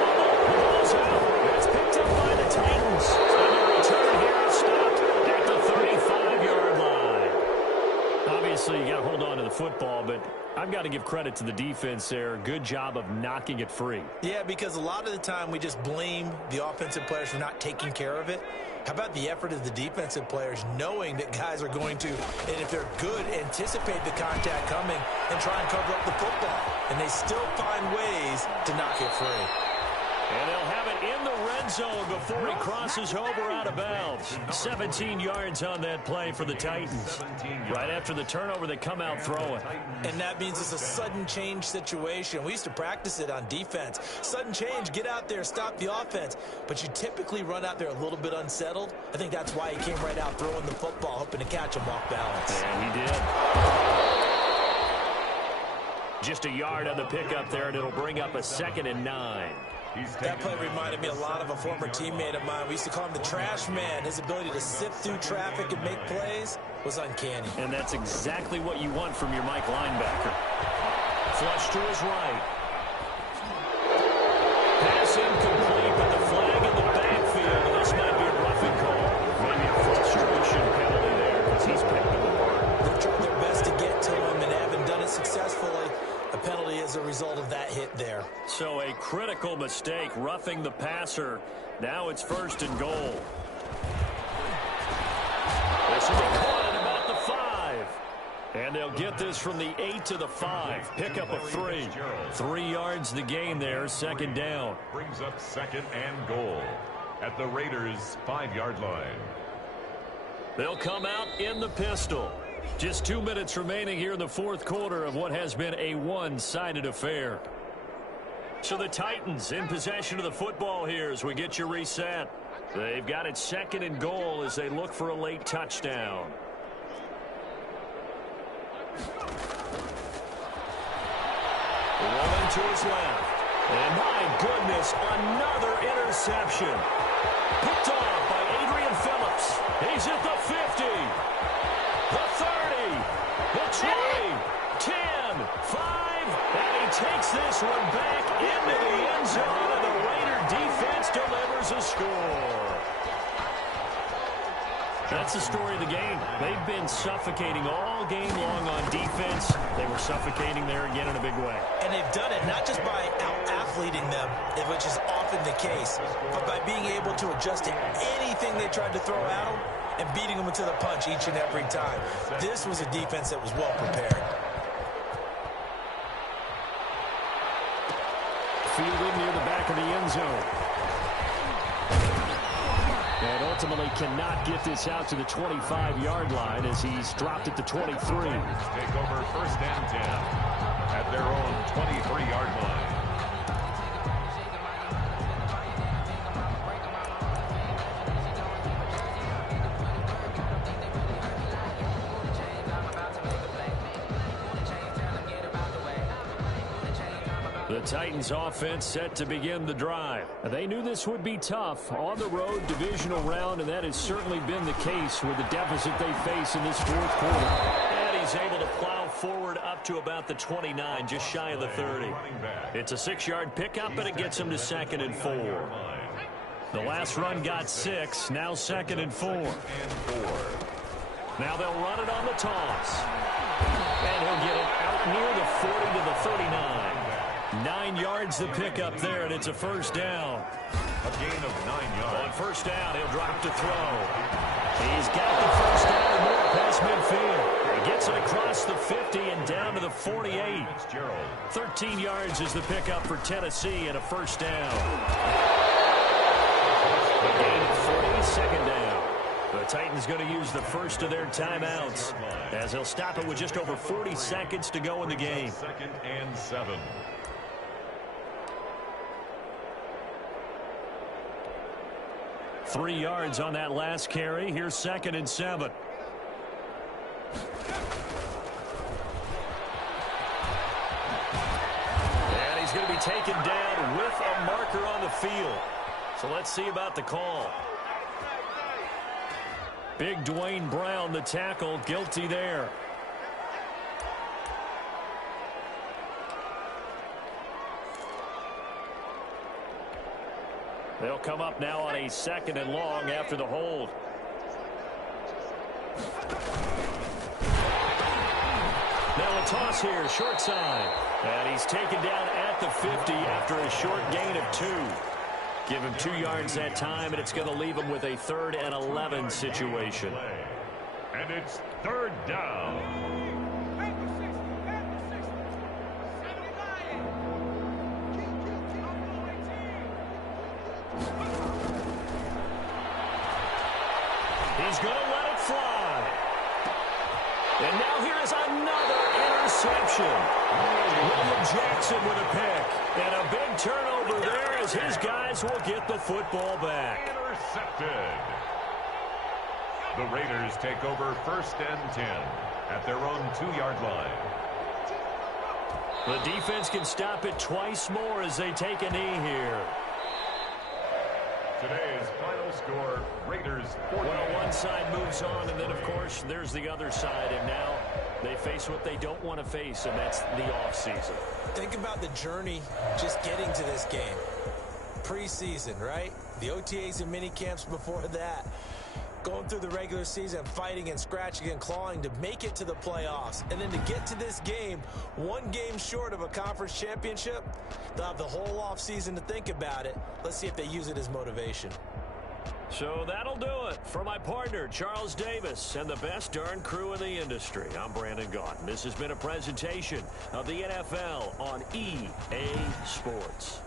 the ball's out. It's picked up by the Titans. And the return here is stopped at the 35-yard line. Obviously, you got to hold on to the football, but I've got to give credit to the defense there. Good job of knocking it free. Yeah, because a lot of the time we just blame the offensive players for not taking care of it. How about the effort of the defensive players knowing that guys are going to, and if they're good, anticipate the contact coming and try and cover up the football. And they still find ways to knock it free. And they'll have it in the red zone before he crosses over out of bounds. 17 yards on that play for the Titans. Right after the turnover, they come out throwing. And that means it's a sudden change situation. We used to practice it on defense. Sudden change, get out there, stop the offense. But you typically run out there a little bit unsettled. I think that's why he came right out throwing the football, hoping to catch him off balance. And he did. Just a yard on the pickup there, and it'll bring up a 2nd and 9. That play reminded me a lot of a former teammate of mine. We used to call him the trash man. His ability to sift through traffic and make plays was uncanny. And that's exactly what you want from your Mike linebacker. Flush to his right. Pass incomplete, but the flag in the backfield. This might be a roughing call. Maybe a frustration penalty there because he's picked him apart. They've tried their best to get to him and haven't done it successfully. A penalty as a result of that hit there. So a critical mistake, roughing the passer. Now it's 1st and goal. This will be caught at about the 5. And they'll get this from the 8 to the 5. Pick up a 3. 3 yards the gain there, 2nd down. Brings up 2nd and goal at the Raiders' 5-yard line. They'll come out in the pistol. Just 2 minutes remaining here in the 4th quarter of what has been a one-sided affair. So the Titans in possession of the football here as we get you reset. They've got it 2nd and goal as they look for a late touchdown. Rolling to his left. And my goodness, another interception. Picked off by Adrian Phillips. He's at the 50. The 30, the 20, 10, 5, and he takes this one back into the end zone, and the Raider defense delivers a score. That's the story of the game. They've been suffocating all game long on defense. They were suffocating there again in a big way. And they've done it not just by out-athleting them, which is often the case, but by being able to adjust to anything they tried to throw at them and beating them to the punch each and every time. This was a defense that was well prepared. Fielded near the back of the end zone. And ultimately cannot get this out to the 25-yard line as he's dropped at the 23. Take over 1st and 10 at their own 23-yard line. The Titans offense set to begin the drive. They knew this would be tough on the road divisional round, and that has certainly been the case with the deficit they face in this 4th quarter. And he's able to plow forward up to about the 29, just shy of the 30. It's a 6-yard pickup, and it gets him to 2nd and 4. The last run got 6, now 2nd and 4. Now they'll run it on the toss. And he'll get it out near the 40 to the 39. 9 yards the pickup there, and it's a 1st down. A gain of 9 yards. On 1st down, he'll drop to throw. He's got the 1st down and more past midfield. He gets it across the 50 and down to the 48. 13 yards is the pickup for Tennessee and a 1st down. A gain of 40, 2nd down. The Titans going to use the first of their timeouts as they'll stop it with just over 40 seconds to go in the game. 2nd and 7. 3 yards on that last carry. Here's 2nd and 7. And he's going to be taken down with a marker on the field. So let's see about the call. Big Dwayne Brown, the tackle, guilty there. They'll come up now on a 2nd and long after the hold. Now a toss here, short side. And he's taken down at the 50 after a short gain of 2. Give him 2 yards that time, and it's going to leave him with a 3rd and 11 situation. And it's 3rd down. He's going to let it fly. And now here is another interception. William Jackson with a pick. And a big turnover there as his guys will get the football back. Intercepted. The Raiders take over 1st and 10 at their own 2-yard line. The defense can stop it twice more as they take a knee here. Today's final score, Raiders 40. Well, one side moves on, and then, of course, there's the other side, and now they face what they don't want to face, and that's the offseason. Think about the journey just getting to this game. Preseason, right? The OTAs and mini camps before that. Going through the regular season, fighting and scratching and clawing to make it to the playoffs. And then to get to this game, one game short of a conference championship, they'll have the whole offseason to think about it. Let's see if they use it as motivation. So that'll do it for my partner, Charles Davis, and the best darn crew in the industry. I'm Brandon Gaudin. This has been a presentation of the NFL on EA Sports.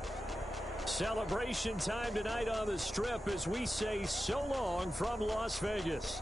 Celebration time tonight on the Strip as we say so long from Las Vegas.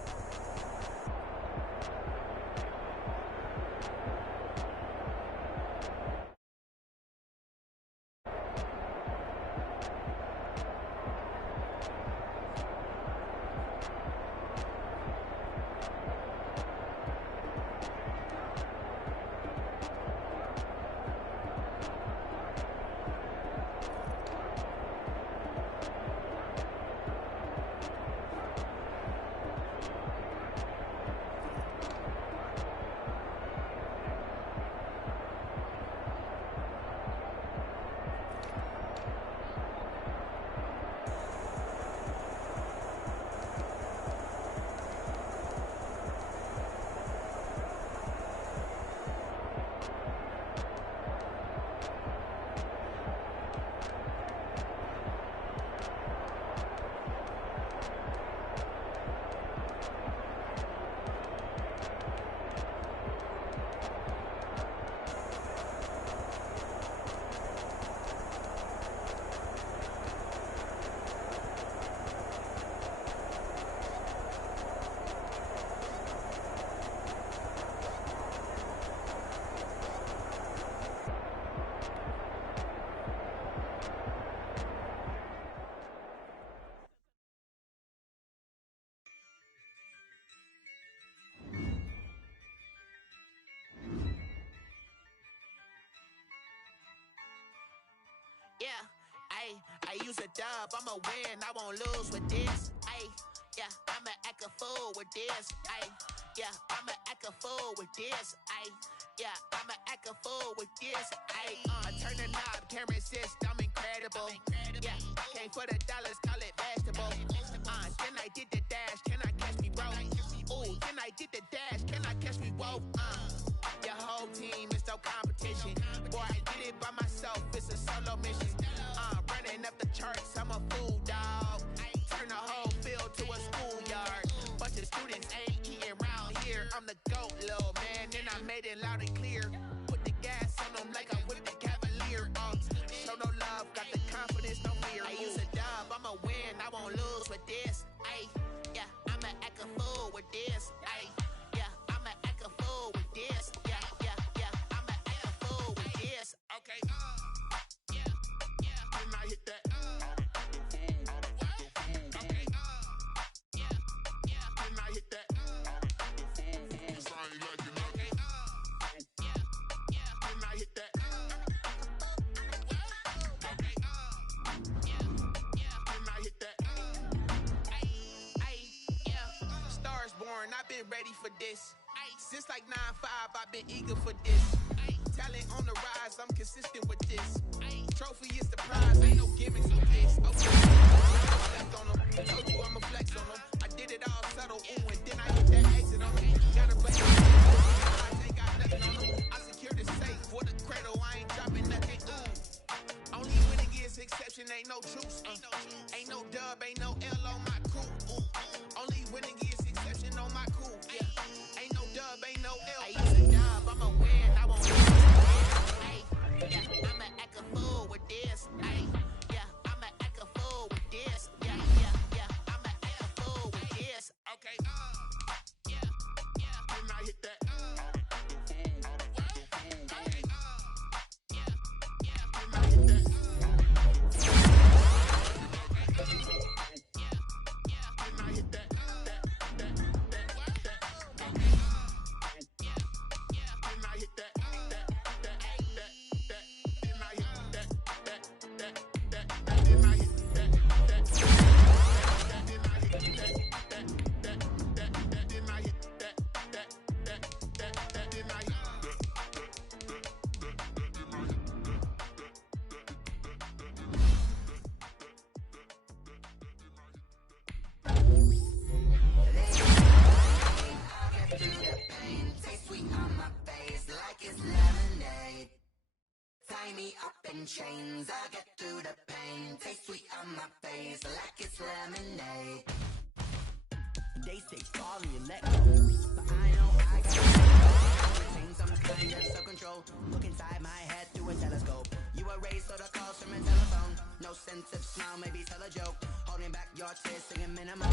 Yeah, I use a dub, I'ma win, I won't lose with this. Yeah, I'ma act a fool with this. Yeah, I'ma act a fool with this. Yeah, I'ma act a fool with this. Turn the knob, camera assist, I'm incredible. Yeah, came for the dollars, call it vegetable. Then I did the dash, can I catch me, bro? Ooh, then I did the dash, can I catch me, whoa? Your whole team is no competition. Boy, I did it by myself, it's a solo mission. Running up the charts, I'm a fool, dog. Turn the whole field to a schoolyard. Bunch of students ain't eating round here. I'm the GOAT, little man, and I made it loud and clear. Put the gas on them like I whipped the Cavalier. Show no love, got the confidence, no fear. I use a dub, I'ma win, I won't lose with this. Yeah, I'ma act a fool with this. Yeah, I'ma act a fool with this. Yeah, I'ma act a fool with this. Okay, when I hit that, okay, when I hit that, cause I ain't like it, okay, when I hit that, okay, when I hit that, Stars born, I've been ready for this. Since like 9-5, I've been eager for this. Talent on the rise, I'm consistent with this. Trophy is the prize, ain't no gimmicks with this. Okay, left on them, told you I'ma flex on them. I did it all subtle, ooh, and then I hit that exit on them. Gotta play, I ain't got nothing on them. I secure the safe for the cradle, I ain't dropping nothing, ooh. Only winning is exception, ain't no truce. Ain't no dub, ain't no L on my crew, ooh. Only winning is exception on my crew, yeah. Ain't no dub, ain't no L. I use a dub, I'ma win, I won't lose. Yeah, I'ma act a fool with this. Yeah, I'ma act a fool with this. Yeah, I'ma act a fool with this. Okay, when I hit that, okay, when I hit that, Tie me up in chains, I get through the pain. Taste sweet on my face like it's lemonade. They say fall and you let go, but I know I got retain some kind of self-control. Look inside my head through a telescope. You erase all the calls from a telephone. No sense of smile, maybe tell a joke. Holding back your tears, singing minimal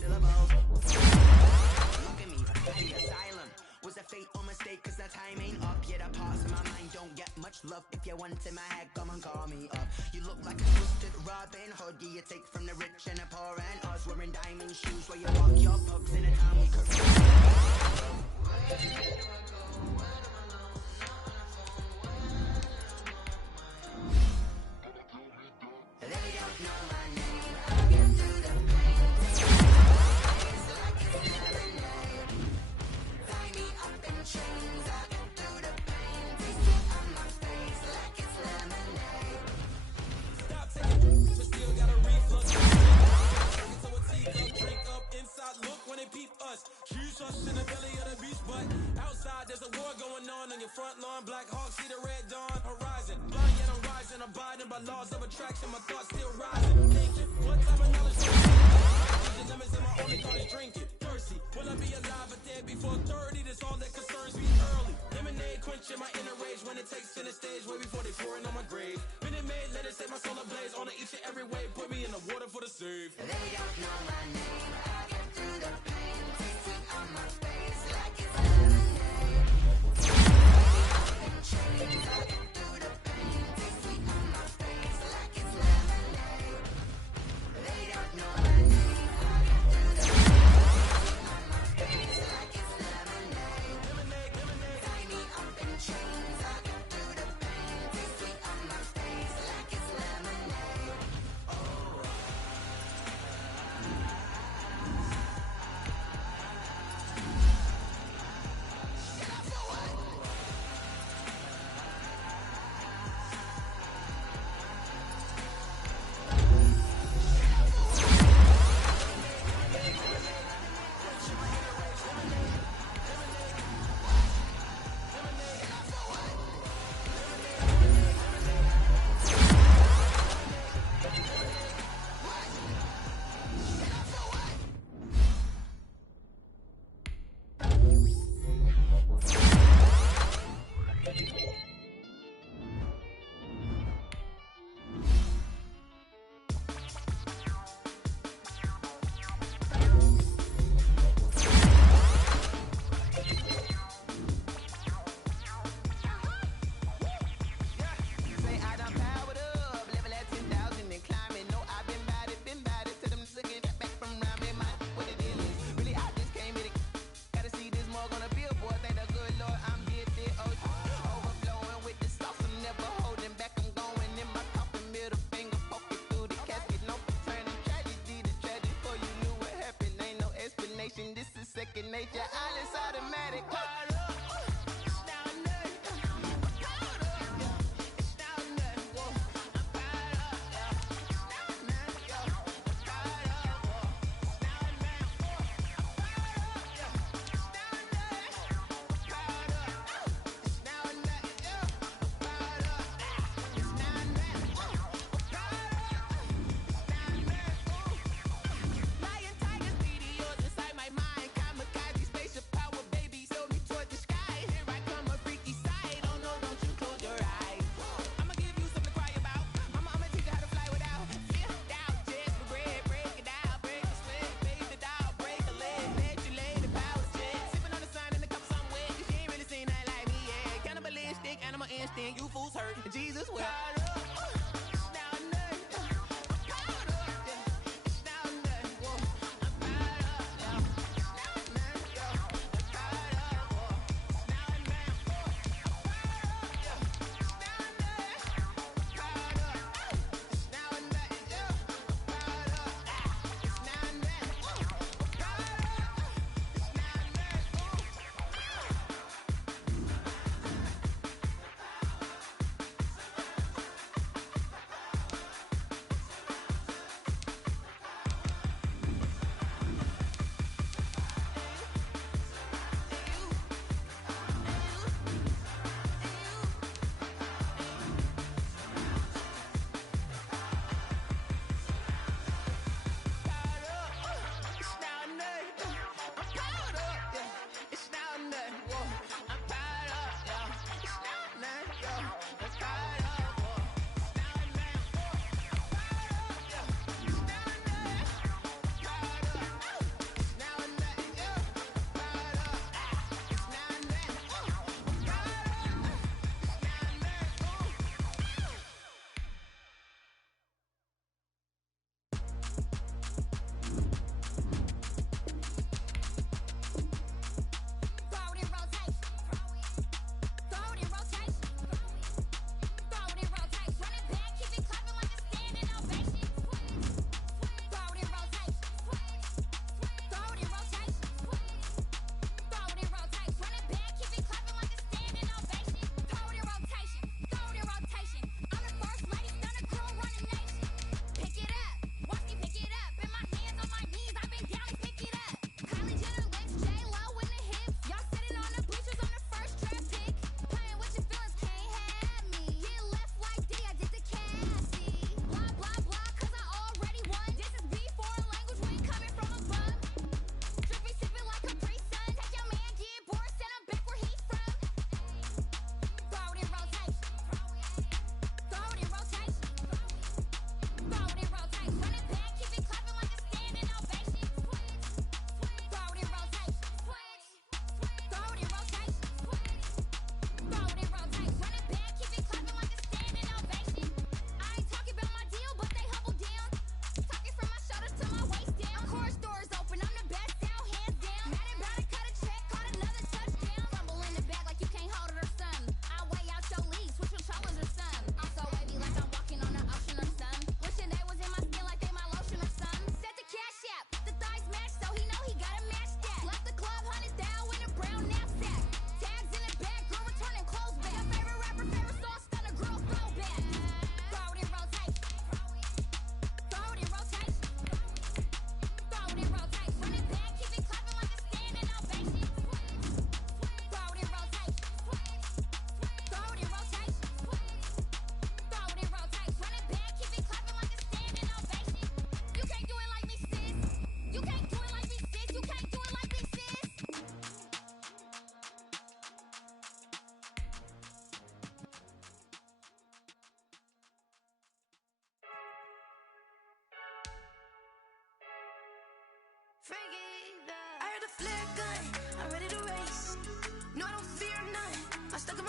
syllables. Look at me, the asylum. Was a fate or mistake, cause the time ain't up yet. A parts of my mind don't get much love. If you want in my head, come and call me up. You look like a twisted Robin Hood. Yeah, you take from the rich and the poor and us. Wearing diamond shoes while you walk your pugs in a town we could. They don't know my name. I get through the pain. It's like it's lemonade. Tie me up in chains. I get through the pain. Taste it on my face like it's lemonade. Stop taking, but still got a reflux. So a teacup, drink up inside. Look when they peep us. Choose us in the belly of the beast, but outside there's a war going on your front lawn. Black Hawk, see the red dawn horizon. Blind yet I'm rising, abiding by laws of attraction. My thoughts still rising. Thinking, what type of knowledge? Vision limits and my only thought is drinking. Thirsty, will I be alive or dead before 30? That's all that concerns me early. Lemonade quenching my inner rage when it takes center stage way before they pouring on my grave. Minute Maid, let it set my soul ablaze on each and every way. Put me in the water for the save. They don't know my name. I get through the pain. Taste it on my face like it's lemonade. In chains, I get through the pain. Taste it on my face like it's lemonade. They don't know my name. I get through the pain. On my face like it's lemonade. Tie me up in chains. I get through the pain. Taste it on my face like it's lemonade. Say I done powered up, level at 10,000 and climbing. No, I've been bad it to them looking back from round me. My what the deal is, really I just came here to gotta see this more gonna be a boy. Thank the good Lord I'm gifted. Overflowing with the sauce, I'm never holding back. I'm going in my coffin, middle finger poking through the casket. No returning tragedy, the tragic for you knew what happened. Ain't no explanation. This is second nature. All is automatic. Caught up. It's down there. Caught up. It's down there. Whoa. I'm caught up. It's down there. Yo. I'm caught up. Whoa. It's down there. I'm caught up. Yo. It's down there. I'm caught up. It's down there. Yo. I'm caught up. It's down there. I'm caught up. It's down there. Lion, tigers, meteors inside my mind. Kamikaze spaceship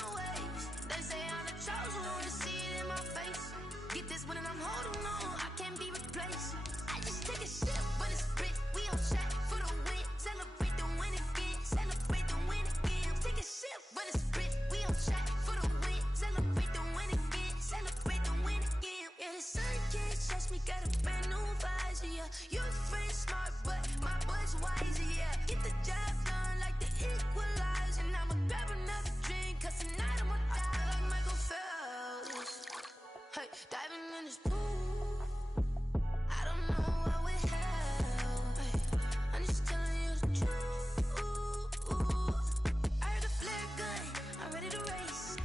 my ways. They say I'm the chosen one, to see it in my face. Get this one and I'm holding on, I can't be replaced. I just take a sip when it's split, we on track for the win. Celebrate the win again, celebrate the win again. Take a sip when it's split, we on track for the win. Celebrate the win again, celebrate the win again. Yeah, the sun can't touch me, got a brand new visor, yeah. Your friend smart, but my boy's wiser, yeah. Get the job done like the equalizer. And I'ma grab another drink, cause tonight I'ma die like Michael Phelps. Hey, diving in this pool, I don't know what we have. Hey, I'm just telling you the truth. I heard a flare gun, I'm ready to race.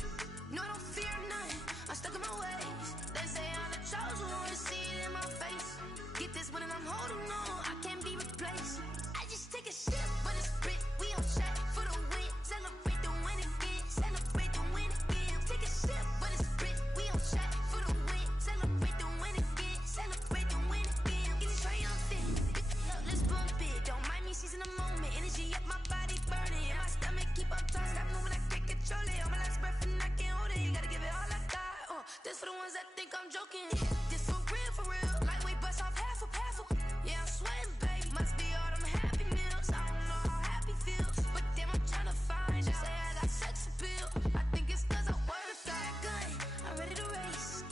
No, I don't fear none, I'm stuck in my ways. They say I'm the chosen one, to see it in my face. Get this one and I'm holding on, I can't be replaced. I just take a sip when it's split, we on track for the win. Celebrate the win again, celebrate the win again. Take a sip when it's split, we on track for the win. Celebrate the win again, celebrate the win again. Getting triumphant, let's bump it. Don't mind me seizing the moment, energy up my body burning. And my stomach keep on tossing, stop moving, I can't control it. On my last breath and I can't hold it, you gotta give it all I got. This for the ones that think I'm joking. This for real, lightweight bust off half a. Yeah, I'm sweating, baby. Must be all them happy meals. I don't know how happy feels, but damn, I'm trying to find. She say I got sex appeal. I think it's cause I wear the fat gun. I'm ready to race.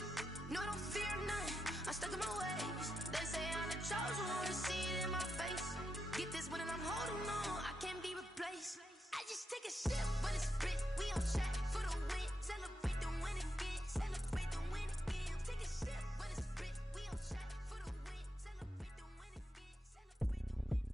No, I don't fear none. I'm stuck in my ways. They say I'm the chosen one, to see it in my face. Get this one and I'm holding on, I can't be replaced. I just take a sip when it's split. We on track for the win. Celebrate the win again. Celebrate the win again. Take a sip when it's split. We on track for the win. Celebrate the win again. Celebrate the win again.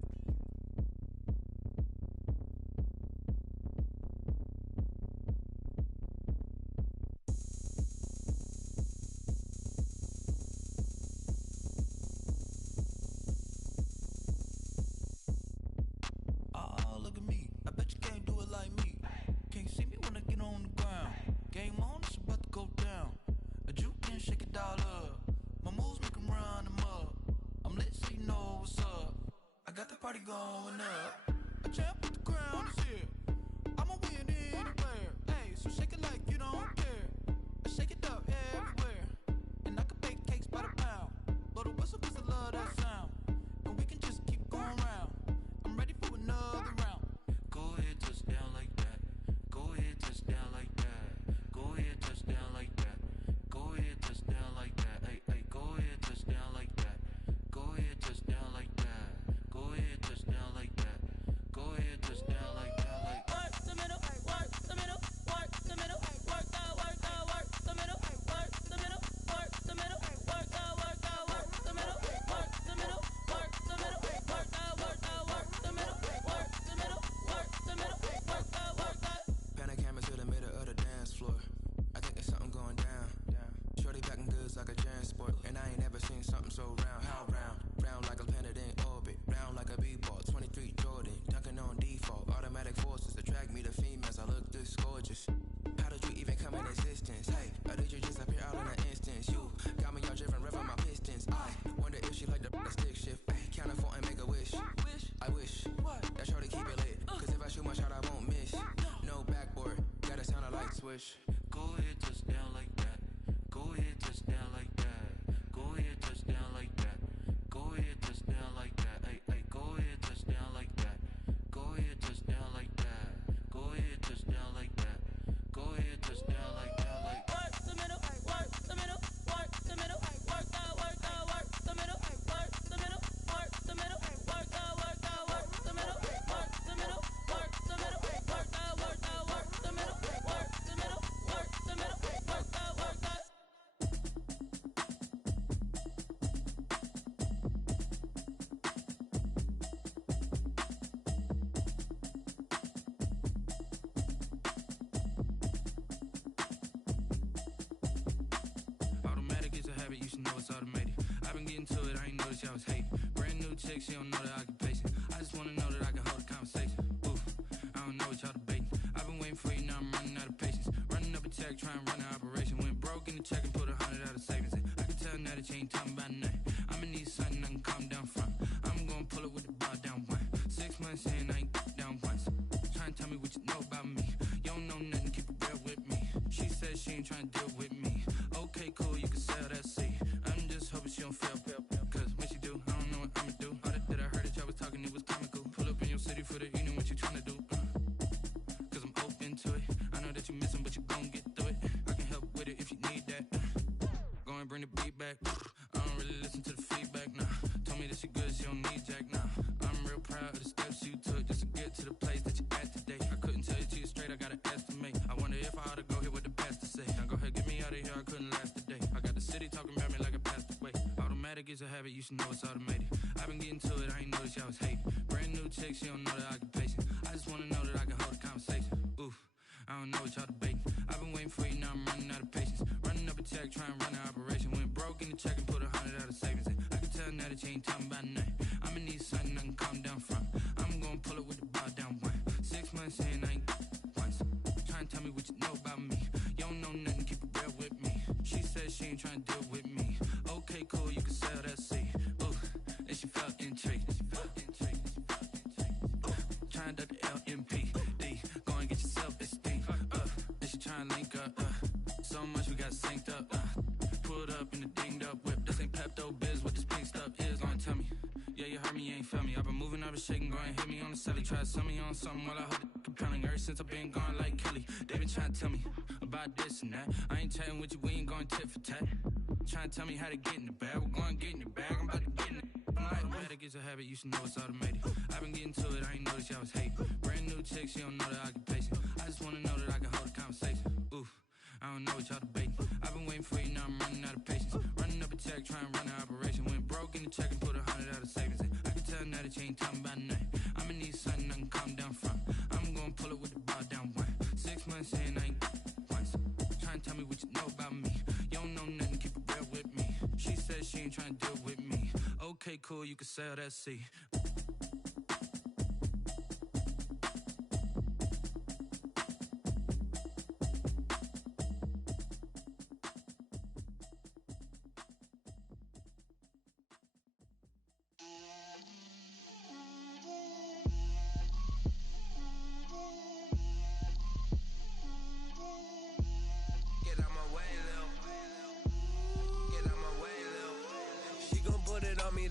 Oh, look at me. I bet you can't do it like me. Can't see me when I get on the ground. Game on, it's about to go down. A juke can shake it all up. My moves make 'em run them up. I'm lit so you know what's up. I got the party going up. A champ with the crown is here. I'ma win anywhere. Hey, so shake it like you don't care. I shake it up everywhere. And I can bake cakes by the pound. Blow the whistle 'cause I love that sound. And we can just keep going round. I'm ready for another round. Go ahead, touch down like that. Go ahead, touch down like that. Go ahead, touch down like that. Go ahead, touch down like that. Hey, hey, go ahead, touch down like that. Go ahead, touch down like that. Go ahead, touch down like that. Go ahead, touch down like that. Like Work the middle, work the middle, work the middle, work the middle, work the middle, work the middle, work the middle, work the middle, work the middle, work the middle, work the middle, work the middle, work the. Pan a camera to the middle of the dance floor. I think there's something going down. Shorty packing goods like a transport, and I ain't never seen something so round. How round? Round like a planet in orbit, round like a b-ball. 23 Jordan, dunking on default. Automatic forces attract me to females. I look this gorgeous. How did you even come in existence? Hey, or did you just appear out in an instance? You got me all driven, revving my pistons. I wonder if she like the stick shift. Ay, count a four and make a wish. I wish that shorty keep it lit. 'Cause if I shoot my shot, I won't miss. No backboard, gotta sound a light swish. go ahead, touch down like that. Go ahead, touch down like that. Go ahead, touch down like that. Go ahead, touch down like that. Hey, hey, go ahead, touch down like that. Go ahead, touch down like that. Go ahead, touch down like that. Go ahead, touch down like that. Like Work the middle, work the middle, work the middle, work the middle, work the middle, work the middle, work the middle, work the middle, work the middle, work the middle, work the middle, work the middle, work the middle, work the middle, work the middle, work the. automatic is a habit, you should know it's automated. I've been getting to it, I ain't noticed y'all was hating. Brand new chick, she don't know the occupation. I just wanna know that I can hold a conversation. Oof, I don't know what y'all debating. I've been waiting for you, now I'm running out of patience. Running up a check, trying to run an operation. Went broke in the check and put 100 out of savings in. I can tell now that you ain't talking about nothing. I'ma need something I can calm down from. I'm gonna pull it with the bar down one. 6 months in, I ain't down once. Try and tell me what you know about me. You don't know nothing, keep it real with me. trying to deal with me. Okay, cool, you can sell that seat. I'm just hoping she don't fail. Cause when she do, I don't know what I'ma do. All that I heard that y'all was talking, it was comical. Pull up in your city for the evening, what you trying to do? Cause I'm open to it. I know that you missing, but you gon' get through it. I can help with it if you need that. Go and bring the beat back. I don't really listen to the feedback, nah. Told me that she good, she don't need jack, nah. I'm real proud of the steps you took just to get to the place that you at today. I couldn't tell you to you straight, I gotta estimate. I wonder if I ought to go here with the pastor say. Now go ahead, get me out of here, I couldn't last a day. I got the city talking about me like I passed away. Automatic is a habit, you should know it's automated. I've been getting to it, I ain't noticed y'all was hating. Brand new chick, she don't know the occupation. I just wanna know that I can hold a conversation. Ooh, I don't know what y'all debating. I've been waiting for you, now I'm running out of patience. Running up a check, trying to run an operation. Went broke in the check and put 100 out of savings in. I can tell now that you ain't talking about nothing. I'ma need something I can calm down from. I'm gonna pull it with the bow down one. 6 months in, I ain't once. Trying to tell me what you know about me. You don't know nothing, keep it real with me. She said she ain't trying to deal with me. Okay, cool, you can sell that seat. Ooh, and she felt intrigued. Trying to duck the LMPD. Go and get your self-esteem. And she trying to link up. So much we got synced up. Pulled up in the dinged up whip. This ain't Pepto-Biz, what this pink stuff is. Gonna tell me. Yeah, you heard me, you ain't felt me. I've been moving, I've been shaking, go and hit me on the celly. Try to sell me on something while I hold it compelling. Ever since I've been gone like Kelly, they been trying to tell me about this and that. I ain't chatting with you, we ain't going tit for tat. Trying to tell me how to get in the bag. We're going to get in the bag, I'm about to get in it. I'm like, automatic is a habit, you should know it's automated. I've been getting to it, I ain't noticed y'all was hating. Brand new chick, she don't know the occupation. I just wanna know that I can hold a conversation. Ooh, I don't know what y'all debating. I've been waiting for you, now I'm running out of patience. Running up a check, trying to run an operation. Went broke in the check and put 100 out of savings in. I can tell now that you ain't talking about nothing. I'ma need something I can calm down from. I'm gonna pull it with the bow down one. 6 months in, I ain't once. Trying to tell me what you know about me. You don't know nothing, keep it real with me. She said she ain't trying to deal with me. Okay, cool, you can sell that seat.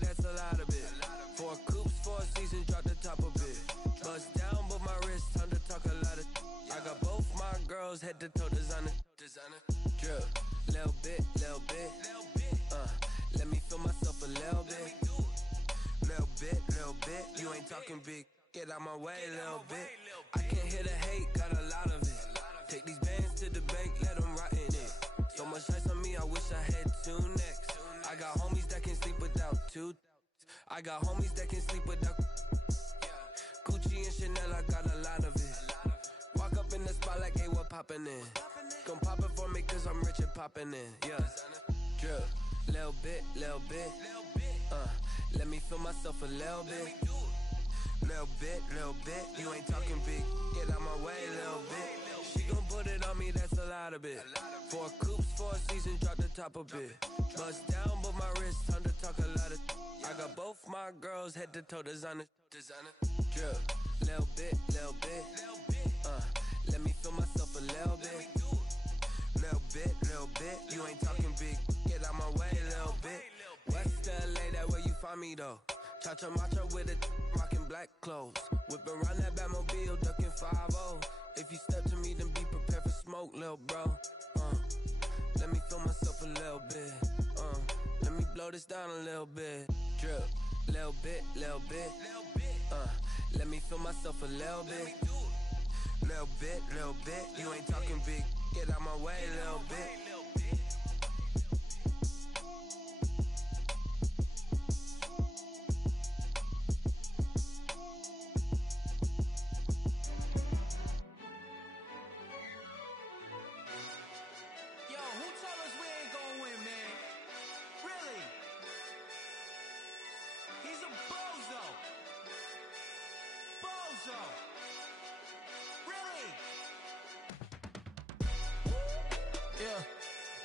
That's a lot of it. 4 coops, 4 seasons, drop the top of it. Bust down, but my wrist, time to talk a lot of. I got both my girls head to toe designer. Drip, little bit. Let me feel myself a little bit. Little bit. You ain't talking big. Get out my way, little bit. I can't hear the hate, got a lot of it. Take these bands to the bank, let them rot in it. So much ice on me, I wish I had 2 necks. I got homies that can sleep without 2. I got homies that can sleep without Gucci and Chanel, I got a lot of it. Walk up in the spot like, hey, what poppin' in? Come pop it for me cause I'm rich and poppin' in, yeah. Drip, little bit. Let me feel myself a little bit. Little bit. You ain't talking big, get out my way, little bit. She gon' put it on me, that's a lot of it. 4 coops, 4 seasons, drop the top of it. Bust down, but my wrist, time to talk a lot of. I got both my girls head to toe designer. Drip, little bit. Let me feel myself a little bit. Little bit. You ain't talking big, get out my way, little bit. West LA, that where you find me though. Cha-cha matcha with it, rockin' black clothes. Whip around that Batmobile, ducking 5-0. If you step to me, then be prepared for smoke, lil' bro. Let me feel myself a little bit. Let me blow this down a little bit. Drip, little bit. Let me feel myself a little bit. Little bit. You ain't talking big. Get out my way, little bit.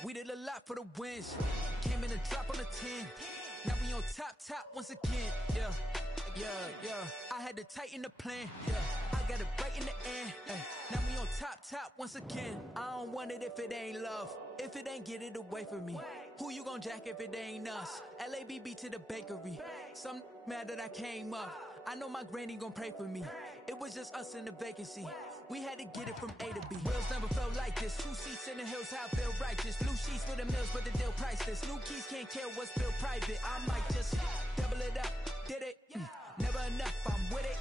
We did a lot for the wins. Came in a drop on the 10. Now we on top once again. Yeah. I had to tighten the plan. Yeah. I got it right in the end. Ay, now we on top once again. I don't want it if it ain't love. If it ain't, get it away from me. Who you gon' jack if it ain't us? LABB to the bakery. Some mad that I came up. I know my granny gon' pray for me. It was just us in the vacancy. We had to get it from A to B. Wheels never felt like this. 2 seats in the hills, how I feel righteous. Blue sheets for the mills, but the deal priceless. New keys can't care what's still private. I might just double it up. Did it? Never enough, I'm with it.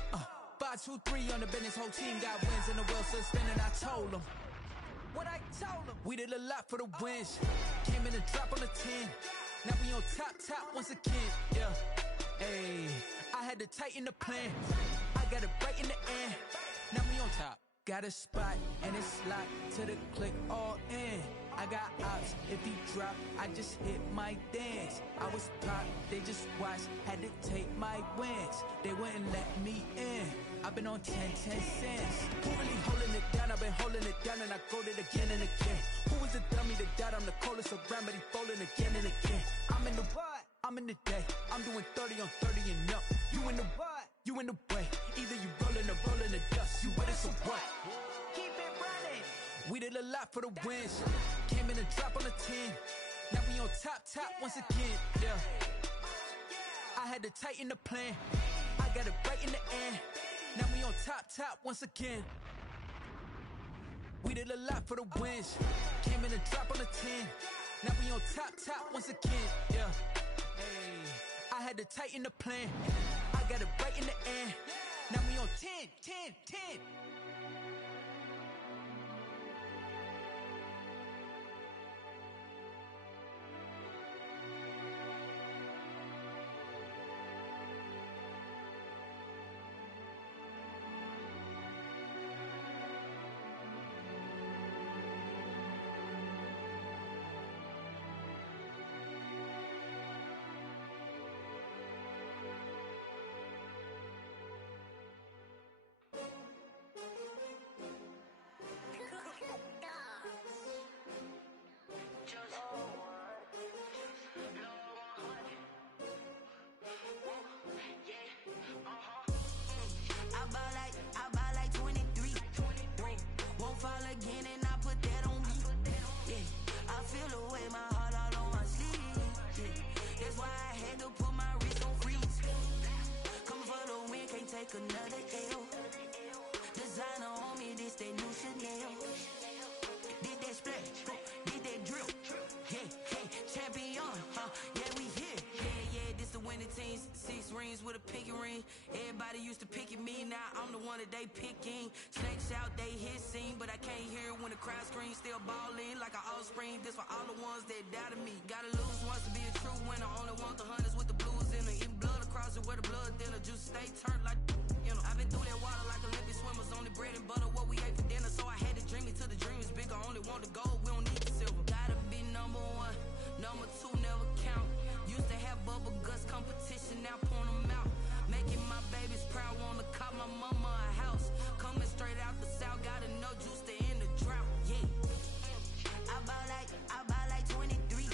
5, 2, 3 on the business. Whole team got wins and the wheels still spinning. I told them what I told them. We did a lot for the wins. Came in a drop on the 10. Now we on top once again. Yeah. Hey, I had to tighten the plan. I got it right in the end. Now we on top. Got a spot and it's locked to the click all in. I got ops, if he drop, I just hit my dance. I was top, they just watched, had to take my wins. They wouldn't let me in. I've been on 10 cents. Who really holding it down? I've been holding it down and I go it again and again. Who was the dummy that died? I'm the coldest around, but he falling again and again. I'm in the what? I'm in the day. I'm doing 30 on 30 and up. You in the what? You in the way. Either you rolling or rolling the dust. You with us or what? Keep it running. We did a lot for the wins. Came in a drop on the 10. Now we on top once again. Yeah. I had to tighten the plan. I got it right in the end. Now we on top once again. We did a lot for the wins. Came in a drop on the 10. Now we on top once again. Yeah. Hey, I had to tighten the plan. I got it right in the end. Now we on 10. I buy like 23. Won't fall again and I put that on me. Yeah, I feel the way my heart all on my sleeve. Yeah, that's why I had to put my wrist on freeze. Coming for the win, can't take another L. Designer on me, this that new Chanel. Did that splash, did that drill. Yeah, champion, yeah, we here. Yeah, this the winning team. 6 rings with a pinky ring. Everybody used to pick at me, now I'm the one that they picking. Snakes out, they hit scene, but I can't hear it when the crowd screams. Still ballin' like an offspring. This for all the ones that doubted me. Gotta lose once to be a true winner. Only want the hunters with the blues in it. Eating blood across it where the blood thinner. Juice stay turned like, you know. I've been through that water like Olympic swimmers. Only bread and butter, what we ate for dinner. So I had to dream it till the dream is bigger. Only want the gold, we don't need the silver. Gotta be number 1, number 2 never count. Used to have bubble guts competition, now point them out. Making my babies proud, wanna cop my mama a house. Coming straight out the south, gotta know juice to end the drought. Yeah, I buy like 23.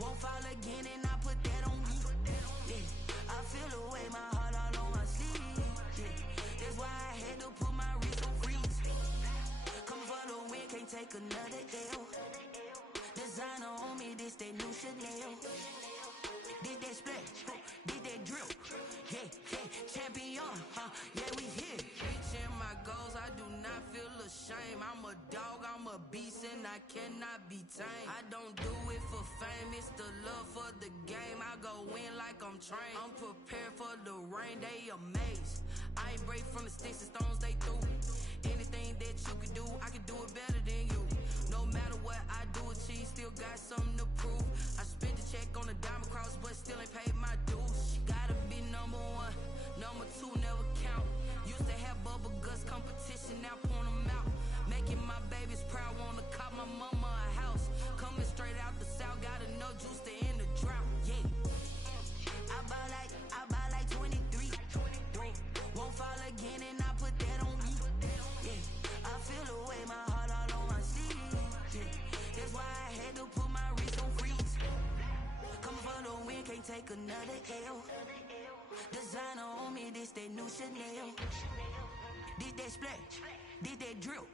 Won't fall again and I put that on me. Yeah, I feel the way my heart all on my sleeve. Yeah, that's why I had to put my wrist on freeze. Coming for the win, can't take another L. Designer on me, this that new Chanel. Did that splash, did that drill. Yeah, champion, yeah, we here. Reaching my goals, I do not feel ashamed. I'm a dog, I'm a beast, and I cannot be tamed. I don't do it for fame, it's the love for the game. I go in like I'm trained. I'm prepared for the rain, they amazed. I ain't break from the sticks and stones they threw. Anything that you can do, I can do it better than you. No matter what I do, achieve, still got something to prove. I spent the check on the diamond cross, but still ain't paid my dues. Gotta be number 1, number 2 never count. Used to have bubble guts competition, now point them out. Making my babies proud, wanna cop my mama a house. Coming straight out the south, gotta know juice to end the drought. Yeah, I buy like 23. Won't fall again and I put that on me. Yeah, I feel the way my heart all on my sleeve. Yeah, that's why I had to put my wrist on freeze. Coming for the win, can't take another L. Designer on me, this that new Chanel. Did that splash, did that drill.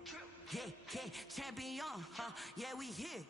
Yeah, yeah, champion, huh? Yeah, we here.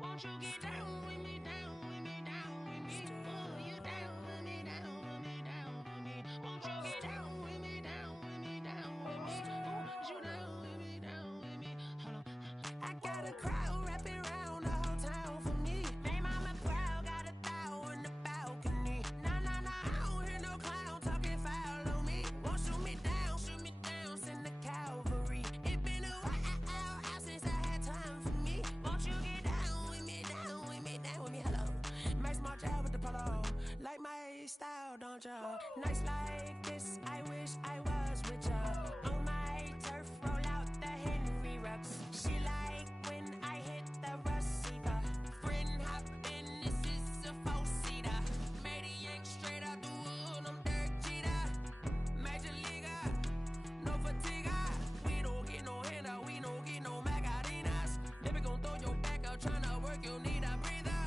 Won't you get down with me, down with me, down with me? Oh, you down with me, down with me, down with me. Won't you get down with me, down with me, down with me? Oh, you down with me, down with me? Hold on. I got a crowd wrapping around the whole town for me. They mama proud, got a thou in the balcony. Nah, nah, nah, I don't hear no clown talking foul on me. Won't shoot me down, send the cavalry. It been a while since I had time for me. Won't you get down with me, down with me, down with me? Hello. Make small job with the polo. Like my style, don't ya? Nights like this, I wish I was with ya. On my turf, roll out the Henry Rux. She like when I hit the receiver. Friend hop in, this is a four-seater. Made a yank straight out the wood, I'm Derek Jeter. Major leaguer, no fatigue. We don't get no handout, we don't get no Macarinas. They be gon' throw your back out, tryna work, you need a breather.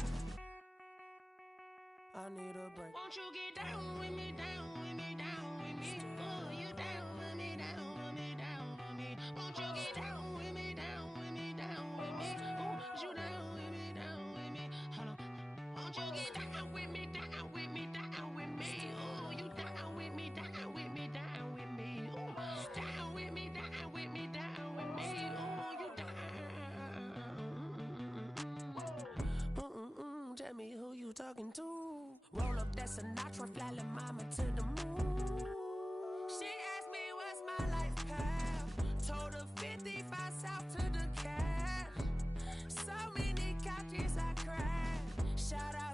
I need a break. Won't you get down with me, down with me, down with me? Oh, you down with me, down with me, down with me? Won't you get down with me, down with me, down with me? Oh, you down with me, down with me? Hold on. Won't you get down with me, down with me, down with me? Oh, you down with me, down with me, down with me? Oh, down with me, down with me, down with me? Oh, you down. Tell me who you talking to. Roll up that Sinatra, fly la mama to the moon. She asked me what's my life path. Told her 55 south to the cash. So many couches I cried. Shout out